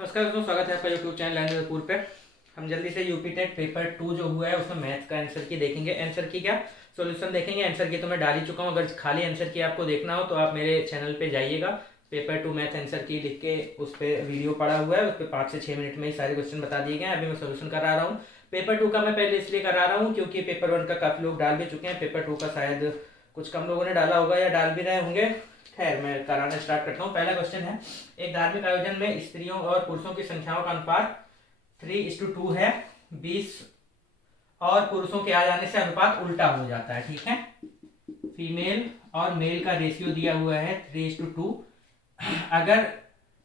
नमस्कार दोस्तों, स्वागत है आपका यूट्यूब चैनल लैंड पे। हम जल्दी से यूपी टेट पेपर 2 जो हुआ है उसमें मैथ्स का आंसर की देखेंगे। आंसर की क्या सॉल्यूशन देखेंगे। आंसर की तो मैं डाल ही चुका हूँ। अगर खाली आंसर की आपको देखना हो तो आप मेरे चैनल पे जाइएगा। पेपर 2 मैथ आंसर की लिख के उस पर वीडियो पड़ा हुआ है। उस पर 5 से 6 मिनट में ही सारे क्वेश्चन बता दिए गए हैं। अभी मैं सोल्यूशन करा रहा हूँ। पेपर 2 का मैं पहले इसलिए करा रहा हूँ क्योंकि पेपर 1 का काफ़ी लोग डाल भी चुके हैं। पेपर 2 का शायद कुछ कम लोगों ने डाला होगा या डाल भी रहे होंगे। खैर, मैं कराना स्टार्ट करता हूँ। पहला क्वेश्चन है, एक धार्मिक आयोजन में स्त्रियों और पुरुषों की संख्याओं का अनुपात 3:2 है। 20 और पुरुषों के आ जाने से अनुपात उल्टा हो जाता है। ठीक है, फीमेल और मेल का रेशियो दिया हुआ है 3:2। अगर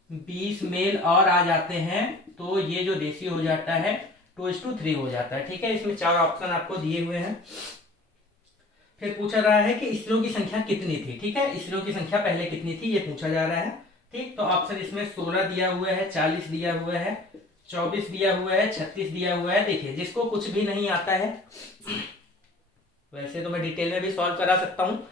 20 मेल और आ जाते हैं तो ये जो रेशियो हो जाता है 2:3 हो जाता है। ठीक है, इसमें 4 ऑप्शन आपको दिए हुए हैं। फिर पूछा रहा है कि स्त्रियों की संख्या कितनी थी। ठीक है, स्त्रियों की संख्या पहले कितनी थी ये पूछा जा रहा है। ठीक, तो ऑप्शन इसमें 16 दिया हुआ है, 40 दिया हुआ है, 24 दिया हुआ है, 36 दिया हुआ है। देखिए, जिसको कुछ भी नहीं आता है, वैसे तो मैं डिटेल में भी सॉल्व करा सकता हूँ,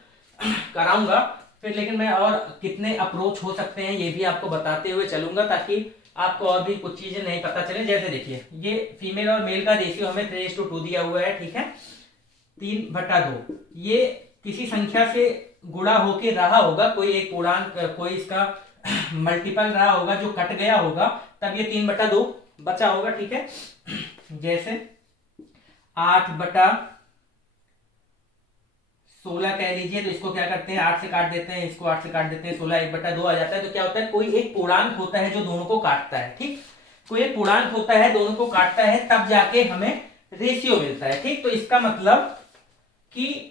कराऊंगा फिर, लेकिन मैं और कितने अप्रोच हो सकते हैं ये भी आपको बताते हुए चलूंगा ताकि आपको और भी कुछ चीजें नहीं पता चले। जैसे देखिए, ये फीमेल और मेल का रेशियो हमें 3:2 दिया हुआ है। ठीक है, 3/2 ये किसी संख्या से गुणा होके रहा होगा, कोई एक पूर्णांक, कोई इसका मल्टीपल रहा होगा जो कट गया होगा, तब ये 3/2 बचा होगा। ठीक है, जैसे 8/16 कह लीजिए, तो इसको क्या करते हैं 8 से काट देते हैं, इसको 8 से काट देते हैं, 16 1/2 आ जाता है। तो क्या होता है, कोई एक पूर्णांक होता है जो दोनों को काटता है। ठीक, कोई एक पूर्णांक होता है दोनों को काटता है, तब जाके हमें रेशियो मिलता है। ठीक, तो इसका मतलब कि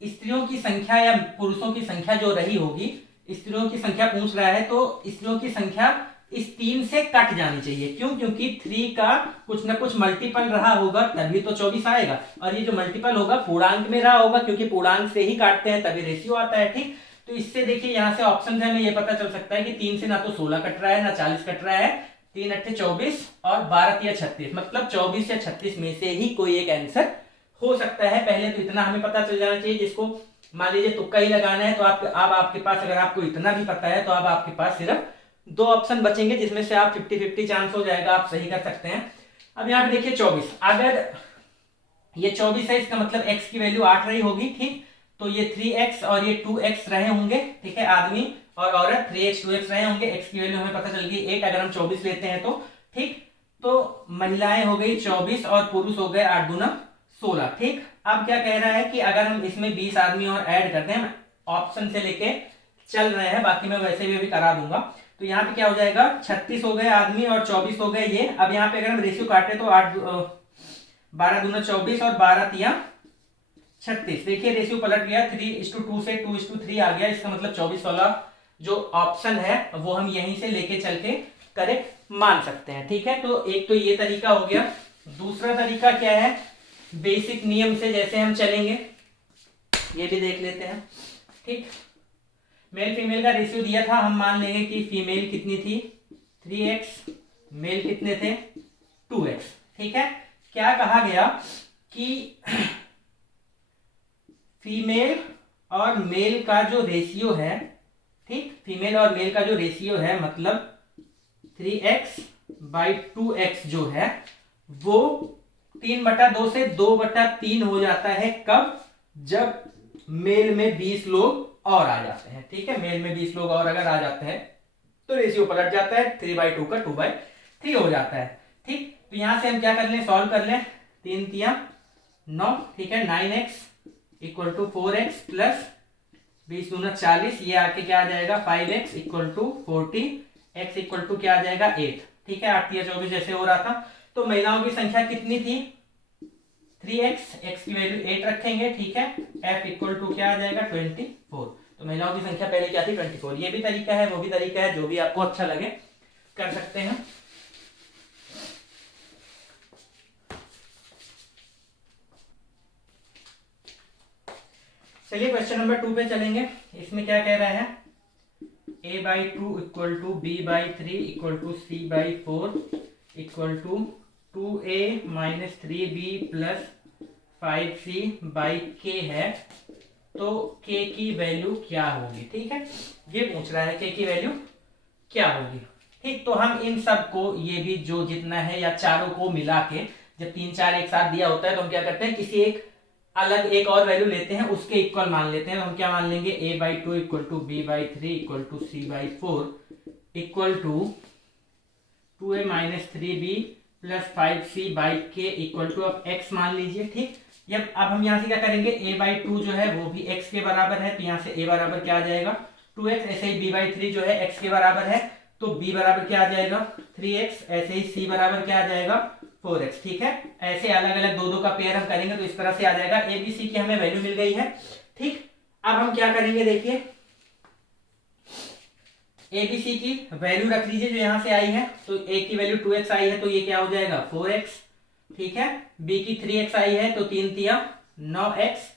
स्त्रियों की संख्या या पुरुषों की संख्या जो रही होगी, स्त्रियों की संख्या पूछ रहा है तो स्त्रियों की संख्या इस 3 से कट जानी चाहिए। क्यों? क्योंकि 3 का कुछ ना कुछ मल्टीपल रहा होगा तभी तो 24 आएगा, और ये जो मल्टीपल होगा पूर्णांक में रहा होगा, क्योंकि पूर्णांक से ही काटते हैं तभी रेशियो आता है। ठीक, तो इससे देखिए यहाँ से ऑप्शन से हमें ये पता चल सकता है कि 3 से ना तो 16 कट रहा है ना 40 कट रहा है, 3 8 24 और 12 या 36, मतलब 24 या 36 में से ही कोई एक आंसर हो सकता है। पहले तो इतना हमें पता चल जाना चाहिए। जिसको मान लीजिए तुक्का ही लगाना है तो आपके पास, अगर आपको इतना भी पता है तो अब आपके पास सिर्फ 2 ऑप्शन बचेंगे जिसमें से आप 50-50 चांस हो जाएगा, आप सही कर सकते हैं। अब यहाँ पे देखिए 24, अगर ये 24 है इसका मतलब x की वैल्यू 8 रही होगी। ठीक, तो ये 3x और ये 2x रहे होंगे। ठीक है, आदमी और औरत 3x 2x रहे होंगे। x की वैल्यू हमें पता चल गई 8 अगर हम 24 लेते हैं तो। ठीक, तो महिलाएं हो गई 24 और पुरुष हो गए 8 दूना 16। ठीक, अब क्या कह रहा है कि अगर हम इसमें 20 आदमी और ऐड करते हैं, ऑप्शन से लेके चल रहे हैं, बाकी मैं वैसे भी करा दूंगा। तो यहाँ पे क्या हो जाएगा, 36 हो गए आदमी और 24 हो गए ये। अब यहाँ पे अगर हम रेशियो काटे तो 12 दूना 24 और 12 तिया 36। देखिए रेशियो पलट गया, 3:2 से 2:3 आ गया। इसका मतलब 24 वाला जो ऑप्शन है वो हम यहीं से लेके चल के करेक्ट मान सकते हैं। ठीक है, तो एक तो ये तरीका हो गया। दूसरा तरीका क्या है, बेसिक नियम से जैसे हम चलेंगे ये भी देख लेते हैं। ठीक, मेल फीमेल का रेशियो दिया था, हम मान लेंगे कि फीमेल कितनी थी 3x, मेल कितने थे 2x। ठीक है, क्या कहा गया कि फीमेल और मेल का जो रेशियो है, ठीक, फीमेल और मेल का जो रेशियो है मतलब 3x/2x जो है वो 3/2 से 2/3 हो जाता है। कब? जब मेल में 20 लोग और आ जाते हैं। ठीक है, मेल में 20 लोग और अगर आ जाते हैं तो रेशियो पलट जाता है, 3/2 का 2/3 हो जाता है। ठीक, तो यहां से हम क्या कर लें, सॉल्व कर लें। 3 तिया 9। ठीक है, 9x = 4x प्लस 20 दूना 40, ये आके क्या आ जाएगा 5x = 40, x = क्या आ जाएगा 8। ठीक है, 8 तिया 24 जैसे हो रहा था। तो महिलाओं की संख्या कितनी थी 3x, x की वैल्यू 8 रखेंगे। ठीक है, f = क्या आ जाएगा 24। तो महिलाओं की संख्या पहले क्या थी 24। ये भी तरीका है, वो भी तरीका है, जो भी आपको अच्छा लगे कर सकते हैं। चलिए क्वेश्चन नंबर 2 पे चलेंगे। इसमें क्या कह रहा है, a/2 = b/3 = c/4 = 2a - 3b + 5c/k है। तो k की वैल्यू क्या होगी। ठीक है, ये पूछ रहा है k की वैल्यू क्या होगी। ठीक, तो हम इन सब को, ये भी जो जितना है या चारों को मिला के, जब 3 4 एक साथ दिया होता है तो हम क्या करते हैं, किसी एक अलग एक और वैल्यू लेते हैं, उसके इक्वल मान लेते हैं। तो हम क्या मान लेंगे, a/2 equal to b/3 equal to c/4 equal to 2a minus 3b plus 5c/k equal to, अब x मान लीजिए। ठीक, अब हम यहाँ से क्या करेंगे, a/2 जो है वो भी x के बराबर है, तो यहाँ से a बराबर क्या आ जाएगा 2x। ऐसे ही b/3 जो है x के बराबर है, तो b बराबर क्या आ जाएगा 3x। ऐसे ही c बराबर क्या आ जाएगा 4x। ठीक है, ऐसे अलग अलग दो का पेयर हम करेंगे तो इस तरह से आ जाएगा। ए बी सी की हमें वैल्यू मिल गई है। ठीक, अब हम क्या करेंगे, देखिए ए बी सी की वैल्यू रख लीजिए जो यहां से आई है। तो ए की वैल्यू 2x आई है तो ये क्या हो जाएगा 4x। ठीक है, बी की 3x आई है तो 3 तिया 9x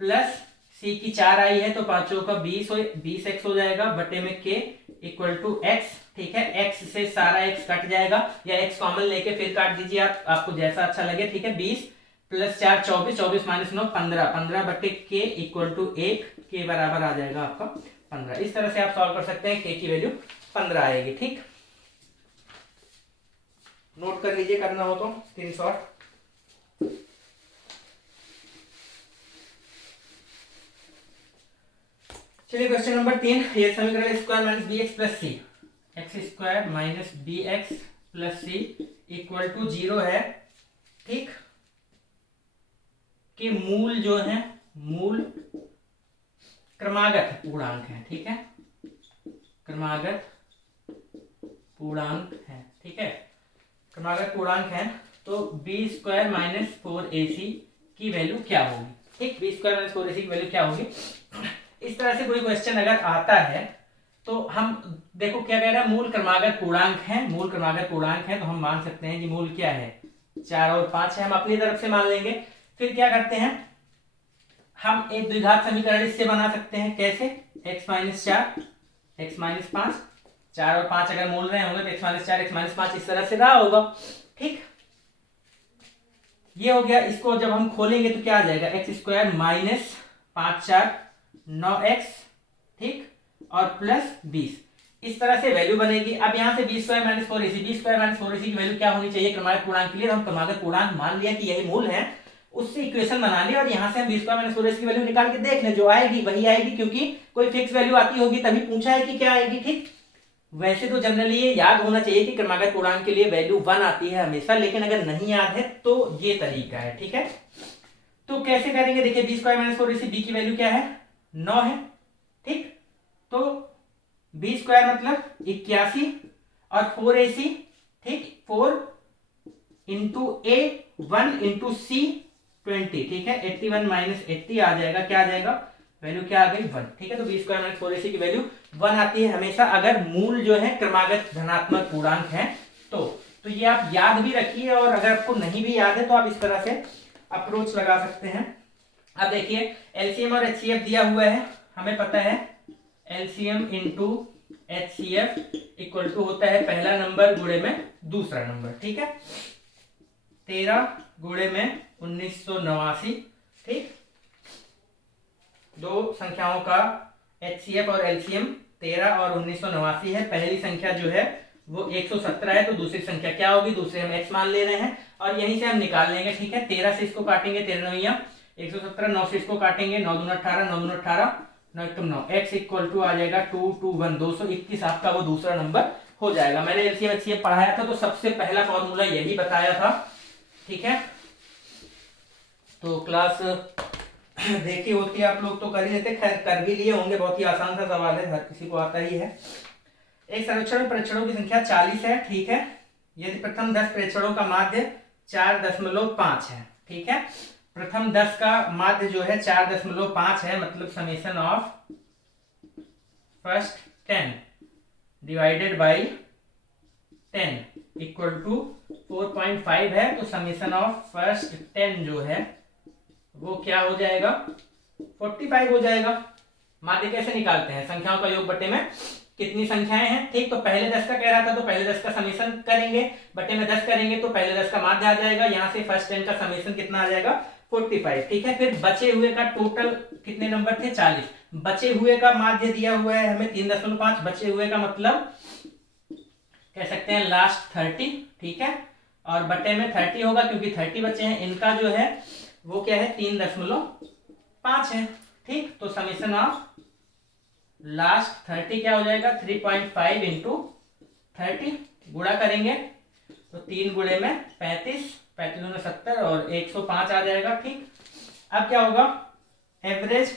प्लस सी की 4 आई है तो 5 का 20x हो जाएगा बटे में k इक्वल टू x। ठीक है, x से सारा x कट जाएगा या x कॉमन लेके फिर काट दीजिए आप, आपको जैसा अच्छा लगे। ठीक है, 20 प्लस 4 24, 24 माइनस 9 15, 15 बटे k इक्वल टू 1, k बराबर आ जाएगा आपका 15। इस तरह से आप सॉल्व कर सकते हैं, k की वैल्यू 15 आएगी। ठीक, नोट कर लीजिए, करना हो तो स्क्रीनशॉट। चलिए क्वेश्चन नंबर 3, ये समीकरण square minus B x plus C, x square minus B x plus C equal to 0 है। ठीक, कि मूल जो है, मूल क्रमागत पूर्णांक है। ठीक है, क्रमागत पूर्णांक है। ठीक है, क्रमागत पूर्णांक है तो बी स्क्वायर माइनस 4ac की वैल्यू क्या होगी। ठीक, बी स्क्वायर माइनस 4ac की वैल्यू क्या होगी। इस तरह से कोई क्वेश्चन अगर आता है तो हम देखो क्या कह रहा है, मूल क्रमागत पूर्णांक है, मूल क्रमागत पूर्णांक है तो हम मान सकते हैं कि मूल क्या है 4 और 5 है, हम अपनी तरफ से मान लेंगे। फिर क्या करते हैं, हम एक द्विघात समीकरण इससे बना सकते हैं। कैसे, x माइनस 4 x माइनस 5, 4 और 5 अगर मूल रहे होंगे तो x माइनस 4 x माइनस 5 इस तरह से रहा होगा। ठीक, ये हो गया। इसको जब हम खोलेंगे तो क्या आ जाएगा, एक्स स्क्वायर माइनस 5 4 9x। ठीक, और प्लस 20, इस तरह से वैल्यू बनेगी। अब यहां से B square minus 4ac, B square minus 4ac की वैल्यू क्या होनी चाहिए क्रमागत पूर्णांक के लिए। हम क्रमागत पूर्णांक मान लिया कि यही मूल है, उससे इक्वेशन बना ली और यहां से हम बी स्क्वायर माइनस 4ac की वैल्यू निकाल के देख ले, जो आएगी वही आएगी, क्योंकि कोई फिक्स वैल्यू आती होगी तभी पूछा है कि क्या आएगी। ठीक, वैसे तो जनरली ये याद होना चाहिए कि क्रमागत पूर्णांक के लिए वैल्यू 1 आती है हमेशा, लेकिन अगर नहीं याद है तो ये तरीका है। ठीक है, तो कैसे करेंगे, देखिए B square minus 4ac, B की वैल्यू क्या है 9 है। ठीक, तो बी स्क्वायर मतलब 81 और 4ac। ठीक, 4 इंटू a 1 इंटू c 20। ठीक है, 81 माइनस 80 आ जाएगा, क्या आ जाएगा वैल्यू क्या आ गई 1। ठीक है, तो बी स्क्वायर माइनस 4ac की वैल्यू 1 आती है हमेशा अगर मूल जो है क्रमागत धनात्मक पूर्णांक है तो ये आप याद भी रखिए, और अगर आपको नहीं भी याद है तो आप इस तरह से अप्रोच लगा सकते हैं। अब देखिए एलसीएम और एचसीएफ दिया हुआ है, हमें पता है LCM into HCF equal to होता है पहला नंबर गुणे में दूसरा नंबर। ठीक है, 13 गुणे में 1989। ठीक, दो संख्याओं का एचसीएफ और एलसीएम 13 और 1989 है। पहली संख्या जो है वो 117 है तो दूसरी संख्या क्या होगी, दूसरे हम x मान ले रहे हैं और यहीं से हम निकाल लेंगे। ठीक है, 13 से इसको काटेंगे 13 117, 9 से इसको काटेंगे 9 दूना 18, 9 दूना 18, 9 एकम 9, x इक्वल टू आ जाएगा 221, 221 आपका वो दूसरा नंबर हो जाएगा। मैंने एलसीएम एचसीएफ पढ़ाया था तो सबसे पहला फॉर्मूला यही बताया था। ठीक है, तो क्लास देखी होती आप लोग तो कर ही लेते, खैर कर भी लिए होंगे, बहुत ही आसान सा सवाल है, हर किसी को आता ही है। एक सर्वेक्षण में प्रेक्षणों की संख्या 40 है। ठीक है, यदि प्रथम 10 प्रेक्षणों का माध्य 4.5 है। ठीक है, प्रथम 10 का माध्य जो है 4.5 है, मतलब summation of first 10 divided by 10 equal to 4.5 है, तो समेशन ऑफ फर्स्ट 10 जो है वो क्या हो जाएगा 45 हो जाएगा। माध्य कैसे निकालते हैं, संख्याओं का योग बटे में कितनी संख्याएं हैं। ठीक, तो पहले 10 का कह रहा था तो पहले 10 का समेशन करेंगे, बटे में 10 करेंगे तो पहले 10 का माध्य आ जाएगा, यहां से फर्स्ट 10 का समेशन कितना आ जाएगा 45। ठीक है, फिर बचे हुए का टोटल कितने नंबर थे 40, बचे हुए का माध्य दिया हुआ है हमें 3.5, बचे हुए का मतलब कह सकते हैं लास्ट 30, ठीक है, और बटे में 30 होगा क्योंकि 30 बचे हैं। इनका जो है वो क्या है 3.5 है, ठीक। तो समेशन ऑफ लास्ट 30 क्या हो जाएगा 3.5 इंटू 30, गुणा करेंगे तो 3 गुणे में 35, 35 में 70 और 105 आ जाएगा, ठीक। अब क्या होगा एवरेज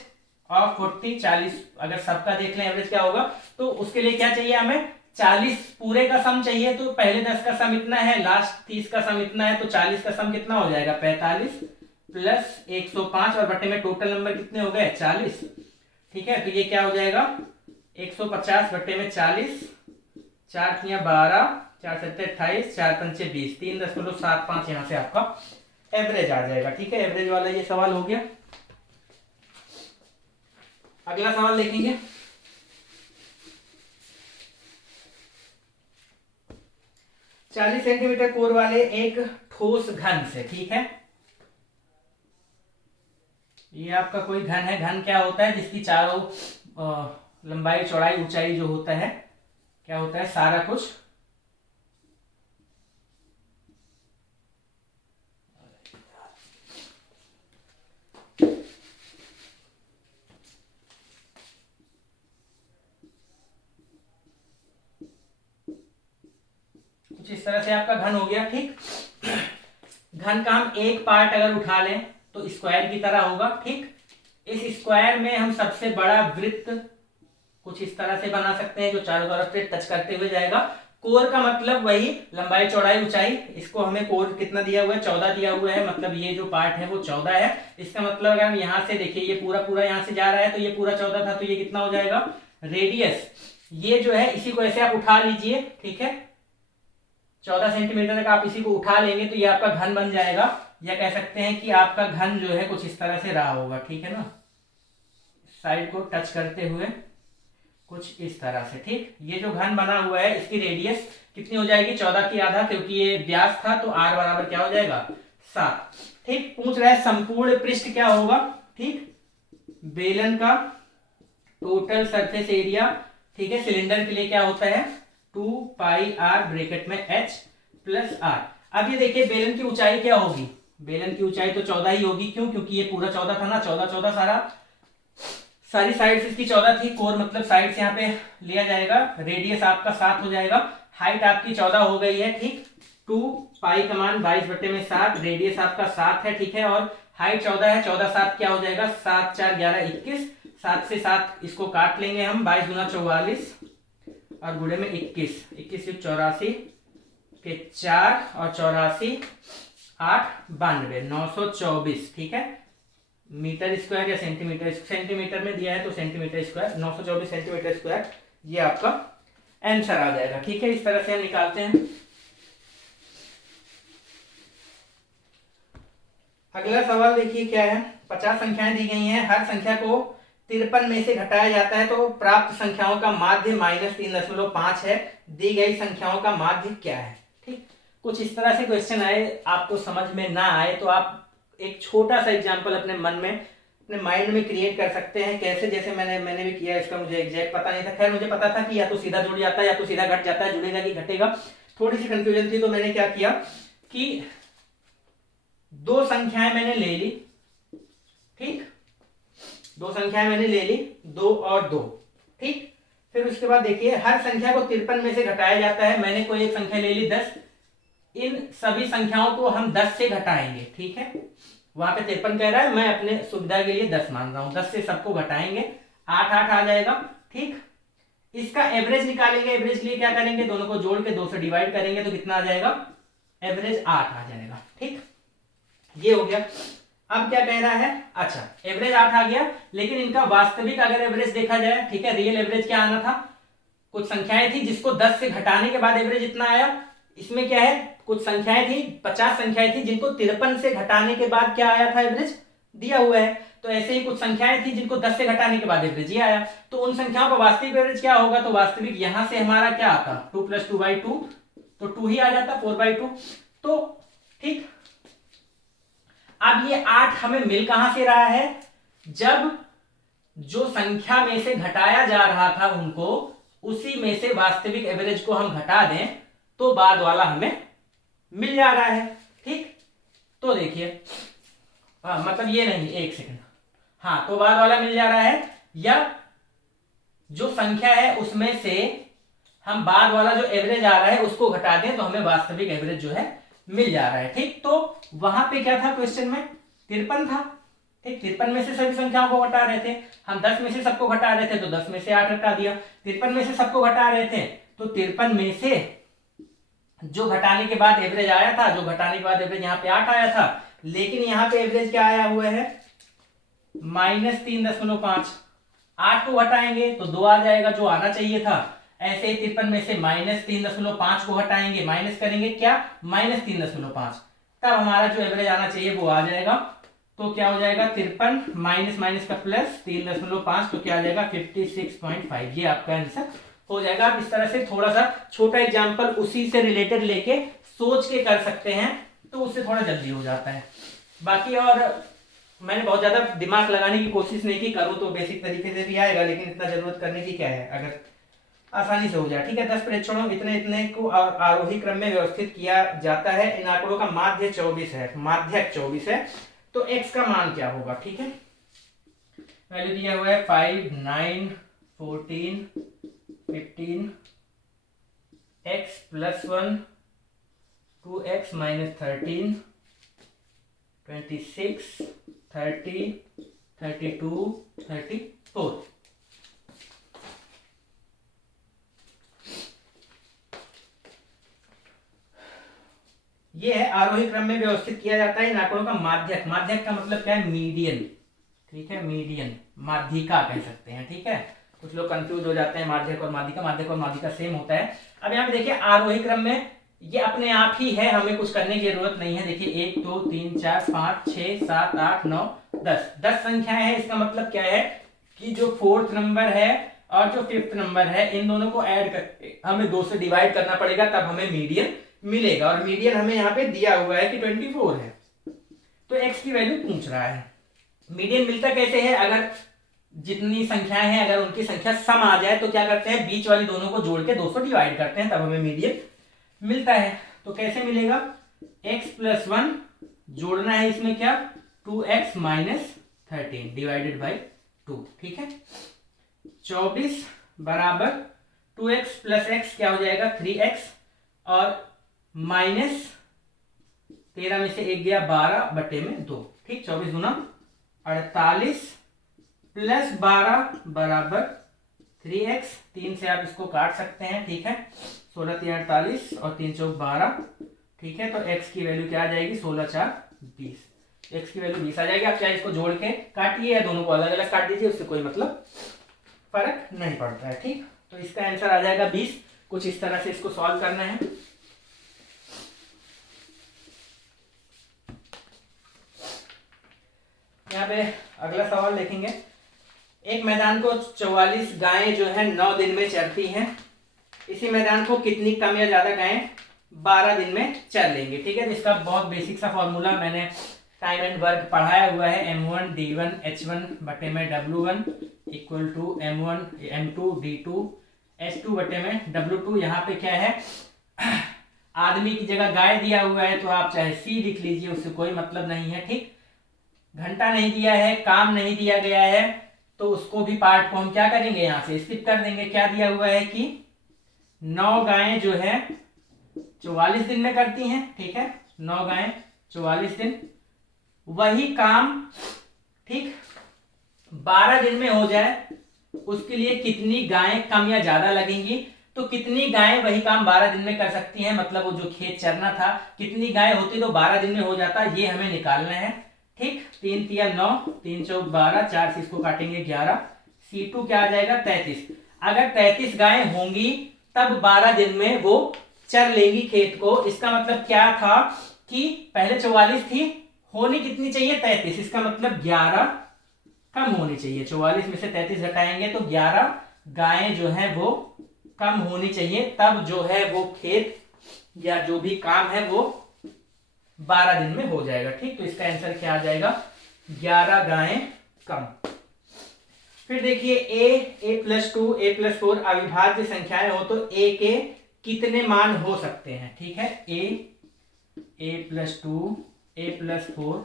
ऑफ 40, 40 अगर सबका देख लें एवरेज क्या होगा, तो उसके लिए क्या चाहिए हमें 40 पूरे का सम चाहिए। तो पहले 10 का सम इतना है, लास्ट 30 का सम इतना है, तो 40 का सम कितना हो जाएगा 45 प्लस 105 और बटे में टोटल नंबर कितने हो गए 40, ठीक है। तो ये क्या हो जाएगा 150 बटे में 40, 4 तियां 12, 4 सत्ते 28, 4 पंचे 20, 3.75 यहाँ से आपका एवरेज आ जाएगा, ठीक है। एवरेज वाला ये सवाल हो गया। अगला सवाल देखेंगे। चालीस सेंटीमीटर कोर वाले एक ठोस घन से, ठीक है, ये आपका कोई घन है। घन क्या होता है जिसकी चारों लंबाई चौड़ाई ऊंचाई जो होता है क्या होता है सारा कुछ कुछ इस तरह से आपका घन हो गया, ठीक। घन का हम एक पार्ट अगर उठा लें तो स्क्वायर की तरह होगा, ठीक। इस स्क्वायर में हम सबसे बड़ा वृत्त कुछ इस तरह से बना सकते हैं जो चारों तरफ से टच करते हुए जाएगा। कोर का मतलब वही लंबाई चौड़ाई ऊंचाई, इसको हमें कोर कितना दिया हुआ है 14 दिया हुआ है, मतलब ये जो पार्ट है वो 14 है। इसका मतलब अगर हम यहाँ से देखिए ये पूरा पूरा यहाँ से जा रहा है तो ये पूरा 14 था, तो ये कितना हो जाएगा रेडियस, ये जो है इसी को ऐसे आप उठा लीजिए, ठीक है, 14 सेंटीमीटर तक आप इसी को उठा लेंगे तो ये आपका घन बन जाएगा। या कह सकते हैं कि आपका घन जो है कुछ इस तरह से रहा होगा, ठीक है ना, साइड को टच करते हुए कुछ इस तरह से, ठीक। ये जो घन बना हुआ है इसकी रेडियस कितनी हो जाएगी 14 की आधा, क्योंकि ये व्यास था तो r बराबर क्या हो जाएगा 7, ठीक। पूछ रहा है संपूर्ण पृष्ठ क्या होगा, ठीक, बेलन का टोटल सरफेस एरिया, ठीक है, सिलेंडर के लिए क्या होता है 2 पाई r ब्रैकेट में h प्लस r। अब ये देखिए बेलन की ऊंचाई क्या होगी, बेलन की ऊंचाई तो 14 ही होगी, क्यों, क्योंकि ये पूरा 14 था ना, 14 14 सारी साइड्स इसकी 14 थी, कोर मतलब साइड्स यहाँ पे लिया जाएगा, रेडियस आपका 7 हो जाएगा, हाइट आपकी 14 हो गई है, ठीक। 2 पाई का मान 22 बटे में 7, रेडियस आपका 7 है, ठीक है, और हाइट 14 है, 14 7 क्या हो जाएगा 7 4 11 21, 7 से 7 इसको काट लेंगे हम, 22 गुना 44 और गुणे में 21, 21 84 के 4 और 84 8 92 924, ठीक है, मीटर स्क्वायर या सेंटीमीटर, सेंटीमीटर में दिया है तो सेंटीमीटर स्क्वायर, 924 सेंटीमीटर स्क्वायर ये आपका आंसर आ जाएगा, ठीक है। इस तरह से हम निकालते हैं। अगला सवाल देखिए क्या है, 50 संख्याएं दी गई हैं, हर संख्या को 53 में से घटाया जाता है तो प्राप्त संख्याओं का माध्य -3.5 है, दी गई संख्याओं का माध्य क्या है, ठीक। कुछ इस तरह से क्वेश्चन आए, आपको समझ में ना आए तो आप एक छोटा सा एग्जांपल अपने मन में अपने माइंड में क्रिएट कर सकते हैं। कैसे, जैसे मैंने भी किया, इसका मुझे एग्जैक्ट पता नहीं था, खैर मुझे पता था कि या तो सीधा जुड़ जाता है या तो सीधा घट जाता है, जुड़ेगा कि घटेगा, थोड़ी सी कंफ्यूजन थी, तो मैंने क्या किया कि 2 संख्याएं मैंने ले ली, ठीक, 2 संख्याएं मैंने ले ली 2 और 2, ठीक। फिर उसके बाद देखिए हर संख्या को 53 में से घटाया जाता है, मैंने कोई एक संख्या ले ली 10, इन सभी संख्याओं को हम 10 से घटाएंगे, ठीक है, वहां पे 53 कह रहा है, मैं अपने सुविधा के लिए 10 मान रहा हूं, 10 से सबको घटाएंगे 8 8 आ जाएगा, ठीक। इसका एवरेज निकालेंगे, एवरेज के लिए क्या करेंगे दोनों को जोड़ के 2 से डिवाइड करेंगे तो कितना आ जाएगा एवरेज 8 आ जाएगा, ठीक, ये हो गया। अब क्या कह रहा है, अच्छा एवरेज 8 आ गया, लेकिन इनका वास्तविक अगर एवरेज देखा जाए, ठीक है, रियल एवरेज क्या आना था, कुछ संख्याएं थी जिसको 10 से घटाने के बाद एवरेज इतना आया, इसमें क्या है कुछ संख्याएं थी 50 संख्याएं थी जिनको 53 से घटाने के बाद क्या आया था एवरेज दिया हुआ है, तो ऐसे ही कुछ संख्याएं थी जिनको 10 से घटाने के बाद एवरेज ये आया, तो उन संख्याओं का वास्तविक एवरेज क्या होगा, तो वास्तविक यहां से हमारा क्या आता 2 + 2/2, तो 2 ही आ जाता 4/2, तो ठीक। अब ये 8 हमें मिल कहां से रहा है, जब जो संख्या में से घटाया जा रहा था उनको उसी में से वास्तविक एवरेज को हम घटा दें तो बाद वाला हमें मिल जा रहा है। ठीक, तो देखिए मतलब ये नहीं, एक सेकंड, हाँ तो बाद वाला मिल जा रहा है, या जो संख्या है उसमें से हम बाद वाला जो एवरेज आ रहा है उसको घटा दें तो हमें वास्तविक एवरेज जो है मिल जा रहा है। ठीक, तो वहां पे क्या था क्वेश्चन में, 53 था। ठीक, 53 में से सभी संख्याओं को घटा रहे थे हम, 10 में से सबको घटा रहे थे तो 10 में से 8 घटा दिया, 53 में से सबको घटा रहे थे तो 53 में से जो घटाने के बाद एवरेज आया था, जो घटाने के बाद एवरेज यहाँ पे 8 आया था, लेकिन यहाँ पे एवरेज क्या आया हुआ है -3.5। 8 को घटाएंगे तो 2 आ जाएगा जो आना चाहिए था। ऐसे ही 53 में से -3.5 को हटाएंगे, माइनस करेंगे क्या, -3.5, तब हमारा जो एवरेज आना चाहिए वो आ जाएगा। तो क्या हो जाएगा 53 माइनस माइनस का प्लस 3.5, तो क्या आ जाएगा 56.5। ये आपका आंसर हो जाएगा। आप इस तरह से थोड़ा सा छोटा एग्जांपल उसी से रिलेटेड लेके सोच के कर सकते हैं, तो उससे थोड़ा जल्दी हो जाता है। बाकी और मैंने बहुत ज्यादा दिमाग लगाने की कोशिश नहीं की, करूँ तो बेसिक तरीके से भी आएगा, लेकिन इतना जरूरत करने की क्या है, अगर आसानी से हो जाए। ठीक है, 10 प्रेक्षणों इतने इतने को आरोही क्रम में व्यवस्थित किया जाता है। इन आंकड़ों का माध्य 24 है, माध्यक 24 है, तो x का मान क्या होगा। ठीक है, वैल्यू दिया हुआ है 5, 9, 14, 15, x + 1, 2x - 13, 26, 30, 32, 34। ये है आरोही क्रम में व्यवस्थित किया जाता है इन आंकड़ों का माध्यक। माध्यक का मतलब क्या है, मीडियन। ठीक है, मीडियन, माध्यिका कह सकते हैं। ठीक है, कुछ लोग कंफ्यूज हो जाते हैं माध्यक और माध्यिका। माध्यक और माध्यिका सेम होता है। अब यहाँ पे देखिए आरोही क्रम में ये अपने आप ही है, हमें कुछ करने की जरूरत नहीं है। देखिए 1, 2, 3, 4, 5, 6, 7, 8, 9, 10, 10 संख्याएं हैं। इसका मतलब क्या है कि जो 4th नंबर है और जो 5th नंबर है, इन दोनों को ऐड करके हमें 2 से डिवाइड करना पड़ेगा, तब हमें मीडियन मिलेगा। और मीडियन हमें यहाँ पे दिया हुआ है कि 24 है, तो x की वैल्यू पूछ रहा है। मीडियन मिलता कैसे है, अगर जितनी संख्याएं हैं अगर उनकी संख्या सम आ जाए तो क्या करते हैं, बीच वाली दोनों को जोड़ के 200 डिवाइड करते हैं, तब हमें मीडियन मिलता है। तो कैसे मिलेगा, x + 1 जोड़ना है इसमें क्या, 2x - 13 डिवाइडेड बाई 2। ठीक है, 24 बराबर 2x + x क्या हो जाएगा 3x, और -13 में से 1 गया 12/2। ठीक, 24 गुना 48 + 12 बराबर 3x। 3 से आप इसको काट सकते हैं। ठीक है, 16 3 48 और 3 चौक 12। ठीक है, तो x की वैल्यू क्या आ जाएगी, 16 4 20। x की वैल्यू 20 आ जाएगी। आप चाहे इसको जोड़ के काटिए या दोनों को अलग अलग काट दीजिए, उससे कोई मतलब फर्क नहीं पड़ता है। ठीक, तो इसका आंसर आ जाएगा 20। कुछ इस तरह से इसको सॉल्व करना है। यहाँ पे अगला सवाल देखेंगे। एक मैदान को 44 गायें जो है 9 दिन में चरती हैं। इसी मैदान को कितनी कम या ज्यादा गायें 12 दिन में चर लेंगे। ठीक है, तो इसका बहुत बेसिक सा फॉर्मूला मैंने टाइम एंड वर्क पढ़ाया हुआ है। m1 d1 h1 बटे में w1 equal to m1 m2 d2 h2 बटे में w2। यहाँ पे क्या है, आदमी की जगह गाय दिया हुआ है, तो आप चाहे c लिख लीजिए, उससे कोई मतलब नहीं है। ठीक, घंटा नहीं दिया है, काम नहीं दिया गया है, तो उसको भी पार्ट को हम क्या करेंगे, यहां से स्किप कर देंगे। क्या दिया हुआ है कि 9 गायें जो है 44 दिन में करती हैं। ठीक है, 9 गायें 44 दिन, वही काम ठीक 12 दिन में हो जाए, उसके लिए कितनी गायें कम या ज्यादा लगेंगी। तो कितनी गायें वही काम 12 दिन में कर सकती हैं, मतलब वो जो खेत चरना था कितनी गायें होती तो 12 दिन में हो जाता, ये हमें निकालना है। ठीक, 3 तिया 9, 3 चौक 12, 4 से इसको काटेंगे 11, C2 क्या आ जाएगा 33। अगर 33 गायें होंगी तब 12 दिन में वो चर लेंगी खेत को। इसका मतलब क्या था कि पहले 44 थी, होनी कितनी चाहिए 33, इसका मतलब 11 कम होनी चाहिए। 44 में से 33 घटाएंगे तो 11 गायें जो है वो कम होनी चाहिए, तब जो है वो खेत या जो भी काम है वो 12 दिन में हो जाएगा। ठीक, तो इसका आंसर क्या आ जाएगा 11 गायें कम। फिर देखिए a+2 a+4 अविभाज्य संख्याएं हो तो a के कितने मान हो सकते हैं, ठीक है। a plus 2 a plus 4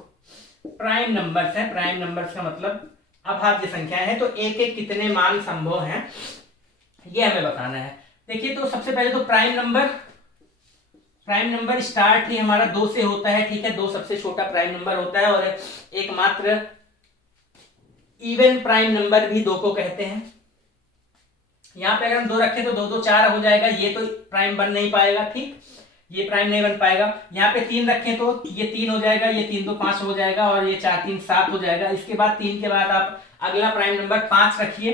prime numbers है। प्राइम नंबर्स का मतलब अभाज्य संख्याएं हैं, तो a के कितने मान संभव हैं ये हमें बताना है। देखिए तो सबसे पहले तो प्राइम नंबर स्टार्ट ही हमारा 2 से होता है, ठीक है। 2 सबसे छोटा प्राइम नंबर होता है और एकमात्र इवन प्राइम नंबर भी 2 को कहते हैं। यहाँ पे अगर हम 2 रखें तो 2 2 4 हो जाएगा, ये तो प्राइम बन नहीं पाएगा, ठीक, ये प्राइम नहीं बन पाएगा। यहाँ पे 3 रखें तो ये 3 हो जाएगा, ये 3 2 5 हो जाएगा और ये 4 3 7 हो जाएगा। इसके बाद 3 के बाद आप अगला प्राइम नंबर 5 रखिए,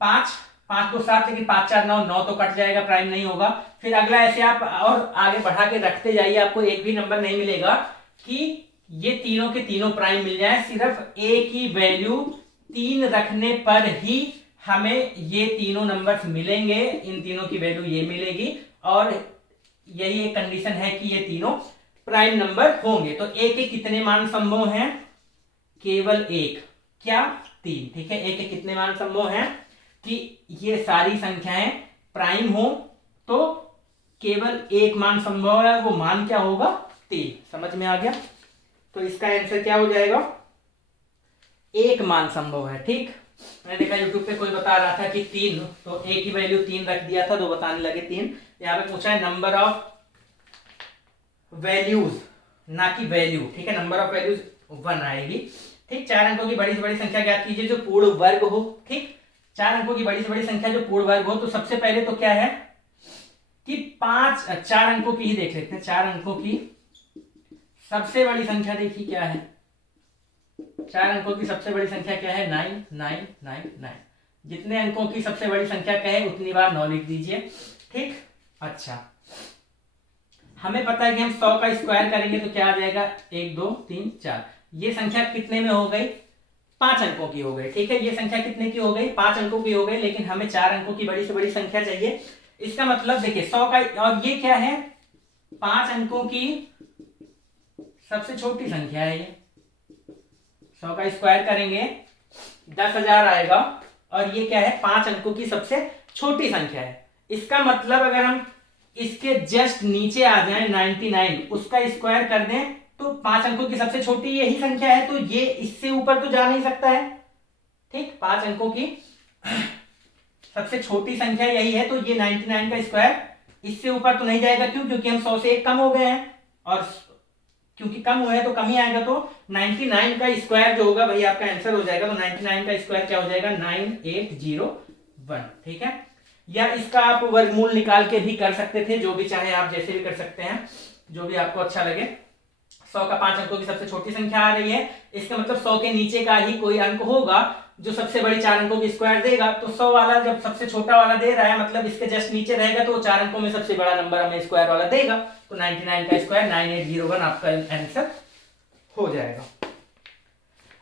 5 5 2 7, लेकिन 5 4 9 9 तो कट जाएगा, प्राइम नहीं होगा। फिर अगला ऐसे आप और आगे बढ़ा के रखते जाइए, आपको एक भी नंबर नहीं मिलेगा कि ये तीनों के तीनों प्राइम मिल जाए। सिर्फ a की वैल्यू 3 रखने पर ही हमें ये तीनों नंबर्स मिलेंगे, इन तीनों की वैल्यू ये मिलेगी और यही एक कंडीशन है कि ये तीनों प्राइम नंबर होंगे। तो a के कितने मान संभव हैं? केवल एक, क्या? 3, ठीक है। a के कितने मान संभव हैं कि ये सारी संख्याएं प्राइम हो, तो केवल एक मान संभव है, वो मान क्या होगा? 3। समझ में आ गया? तो इसका आंसर क्या हो जाएगा? एक मान संभव है, ठीक। मैंने देखा यूट्यूब पे कोई बता रहा था कि 3, तो a की वैल्यू 3 रख दिया था तो बताने लगे 3। यहाँ पे पूछा है नंबर ऑफ वैल्यूज, ना कि वैल्यू, ठीक है। नंबर ऑफ वैल्यूज 1 आएगी, ठीक। 4 अंकों की बड़ी से बड़ी संख्या ज्ञात कीजिए जो पूर्ण वर्ग हो, ठीक। 4 अंकों की बड़ी से बड़ी संख्या जो पूर्ण वर्ग हो, तो सबसे पहले तो क्या है कि 4 अंकों की ही देख लेते हैं। 4 अंकों की सबसे बड़ी संख्या देखिए क्या है? 4 अंकों की सबसे बड़ी संख्या क्या है? 9 9 9 9। जितने अंकों की सबसे बड़ी संख्या कहे उतनी बार 9 लिख दीजिए, ठीक। अच्छा, हमें पता है कि हम 100 का स्क्वायर करेंगे तो क्या आ जाएगा? 1 2 3 4। ये संख्या कितने में हो गई? 5 अंकों की हो गई, ठीक है। ये संख्या कितने की हो गई? 5 अंकों की हो गई, लेकिन हमें 4 अंकों की बड़ी से बड़ी संख्या चाहिए। इसका मतलब देखिए 100 का, और ये क्या है? 5 अंकों की सबसे छोटी संख्या है ये। 100 का स्क्वायर करेंगे 10,000 आएगा, और ये क्या है? 5 अंकों की सबसे छोटी संख्या है। इसका मतलब अगर हम इसके जस्ट नीचे आ जाएं 99, उसका स्क्वायर कर दें तो 5 अंकों की सबसे छोटी यही संख्या है, तो ये इससे ऊपर तो जा नहीं सकता है, ठीक। 5 अंकों की सबसे छोटी संख्या यही है, तो ये 99 का स्क्वायर इससे ऊपर तो नहीं जाएगा। क्यों? क्योंकि हम 100 से एक कम हो गए हैं, और क्योंकि कम हुए हैं तो कम ही आएगा, तो 99 का स्क्वायर जो होगा वही आपका आंसर हो जाएगा। तो 99 का स्क्वायर क्या हो जाएगा? 9801, ठीक है। या इसका आप वर्गमूल निकाल के भी कर सकते थे, जो भी चाहे आप जैसे भी कर सकते हैं, जो भी आपको अच्छा लगे। 100 का 5 अंकों की सबसे छोटी संख्या आ रही है, इसका मतलब 100 के नीचे का ही कोई अंक होगा जो सबसे बड़ी 4 अंकों की स्क्वायर देगा। तो 100 वाला जब सबसे छोटा वाला दे रहा है, मतलब इसके जस्ट नीचे रहेगा, तो वो 4 अंकों में सबसे बड़ा नंबर हमें स्क्वायर वाला देगा। तो 99 का स्क्वायर 9801 आपका आंसर हो जाएगा।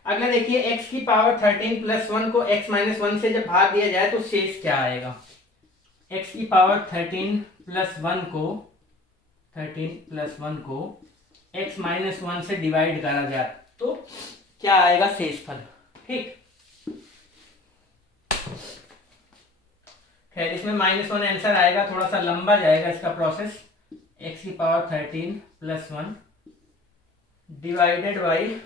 अगला देखिए, x की पावर 13 प्लस 1 को x माइनस 1 से जब भाग दिया जाए तो शेष क्या आएगा? x की पावर 13 प्लस 1 को x माइनस 1 से डिवाइड करा जाए तो क्या आएगा शेषफल, ठीक। खैर इसमें -1 आंसर आएगा, थोड़ा सा लंबा जाएगा इसका प्रोसेस। x की power 13 plus 1 divided by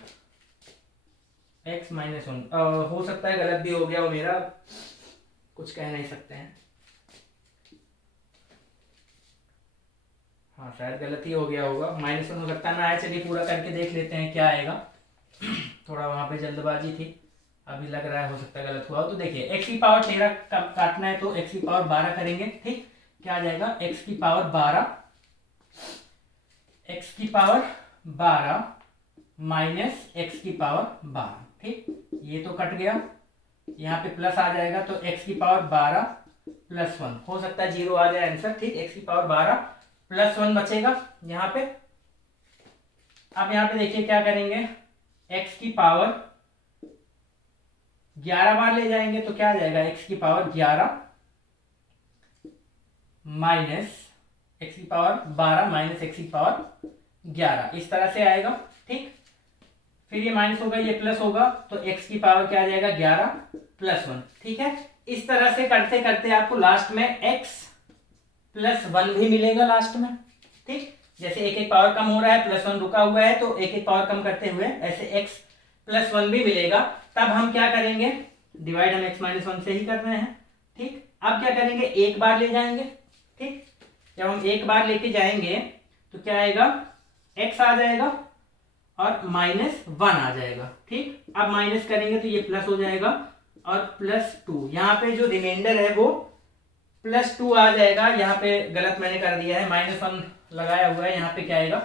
x minus 1। हो सकता है गलत भी हो गया हो मेरा, कुछ कह नहीं सकते हैं। हाँ शायद गलत ही हो गया होगा, -1 हो सकता है ना आए। चलिए पूरा करके देख लेते हैं क्या आएगा। थोड़ा वहां पे जल्दबाजी थी, अभी लग रहा है हो सकता है गलत हुआ हो। तो देखिए x की पावर 13 काटना है तो x की पावर 12 करेंगे, ठीक। क्या आ जाएगा? x की पावर 12 माइनस x की पावर 12, ठीक। ये तो कट गया, यहाँ पे प्लस आ जाएगा, तो x की पावर 12 प्लस 1, हो सकता है 0 आ जाए आंसर, ठीक। x की पावर 12 प्लस 1 बचेगा यहाँ पे। अब यहाँ पे देखिए क्या करेंगे, x की पावर 11 बार ले जाएंगे तो क्या आ जाएगा? x की पावर 11 माइनस x की पावर 12 माइनस x की पावर 11, इस तरह से आएगा, ठीक। फिर ये माइनस होगा, ये प्लस होगा, तो x की पावर क्या आ जाएगा? 11 प्लस 1, ठीक है। इस तरह से करते करते आपको लास्ट में x +1 भी मिलेगा लास्ट में। ठीक, जैसे एक एक पावर कम हो रहा है, +1 रुका हुआ है, तो एक एक पावर कम करते हुए ऐसे x +1 भी मिलेगा। तब हम क्या करेंगे, डिवाइड हम x-1 से ही कर रहे हैं। ठीक, अब क्या करेंगे, एक बार ले जाएंगे। ठीक, जब हम एक बार लेके जाएंगे तो क्या आएगा, x आ जाएगा और -1 आ जाएगा। ठीक, अब माइनस करेंगे तो ये प्लस हो जाएगा और +2, यहाँ पे जो रिमाइंडर है वो +2 आ जाएगा। यहाँ पे गलत मैंने कर दिया है, -1 लगाया हुआ है, यहाँ पे क्या आएगा,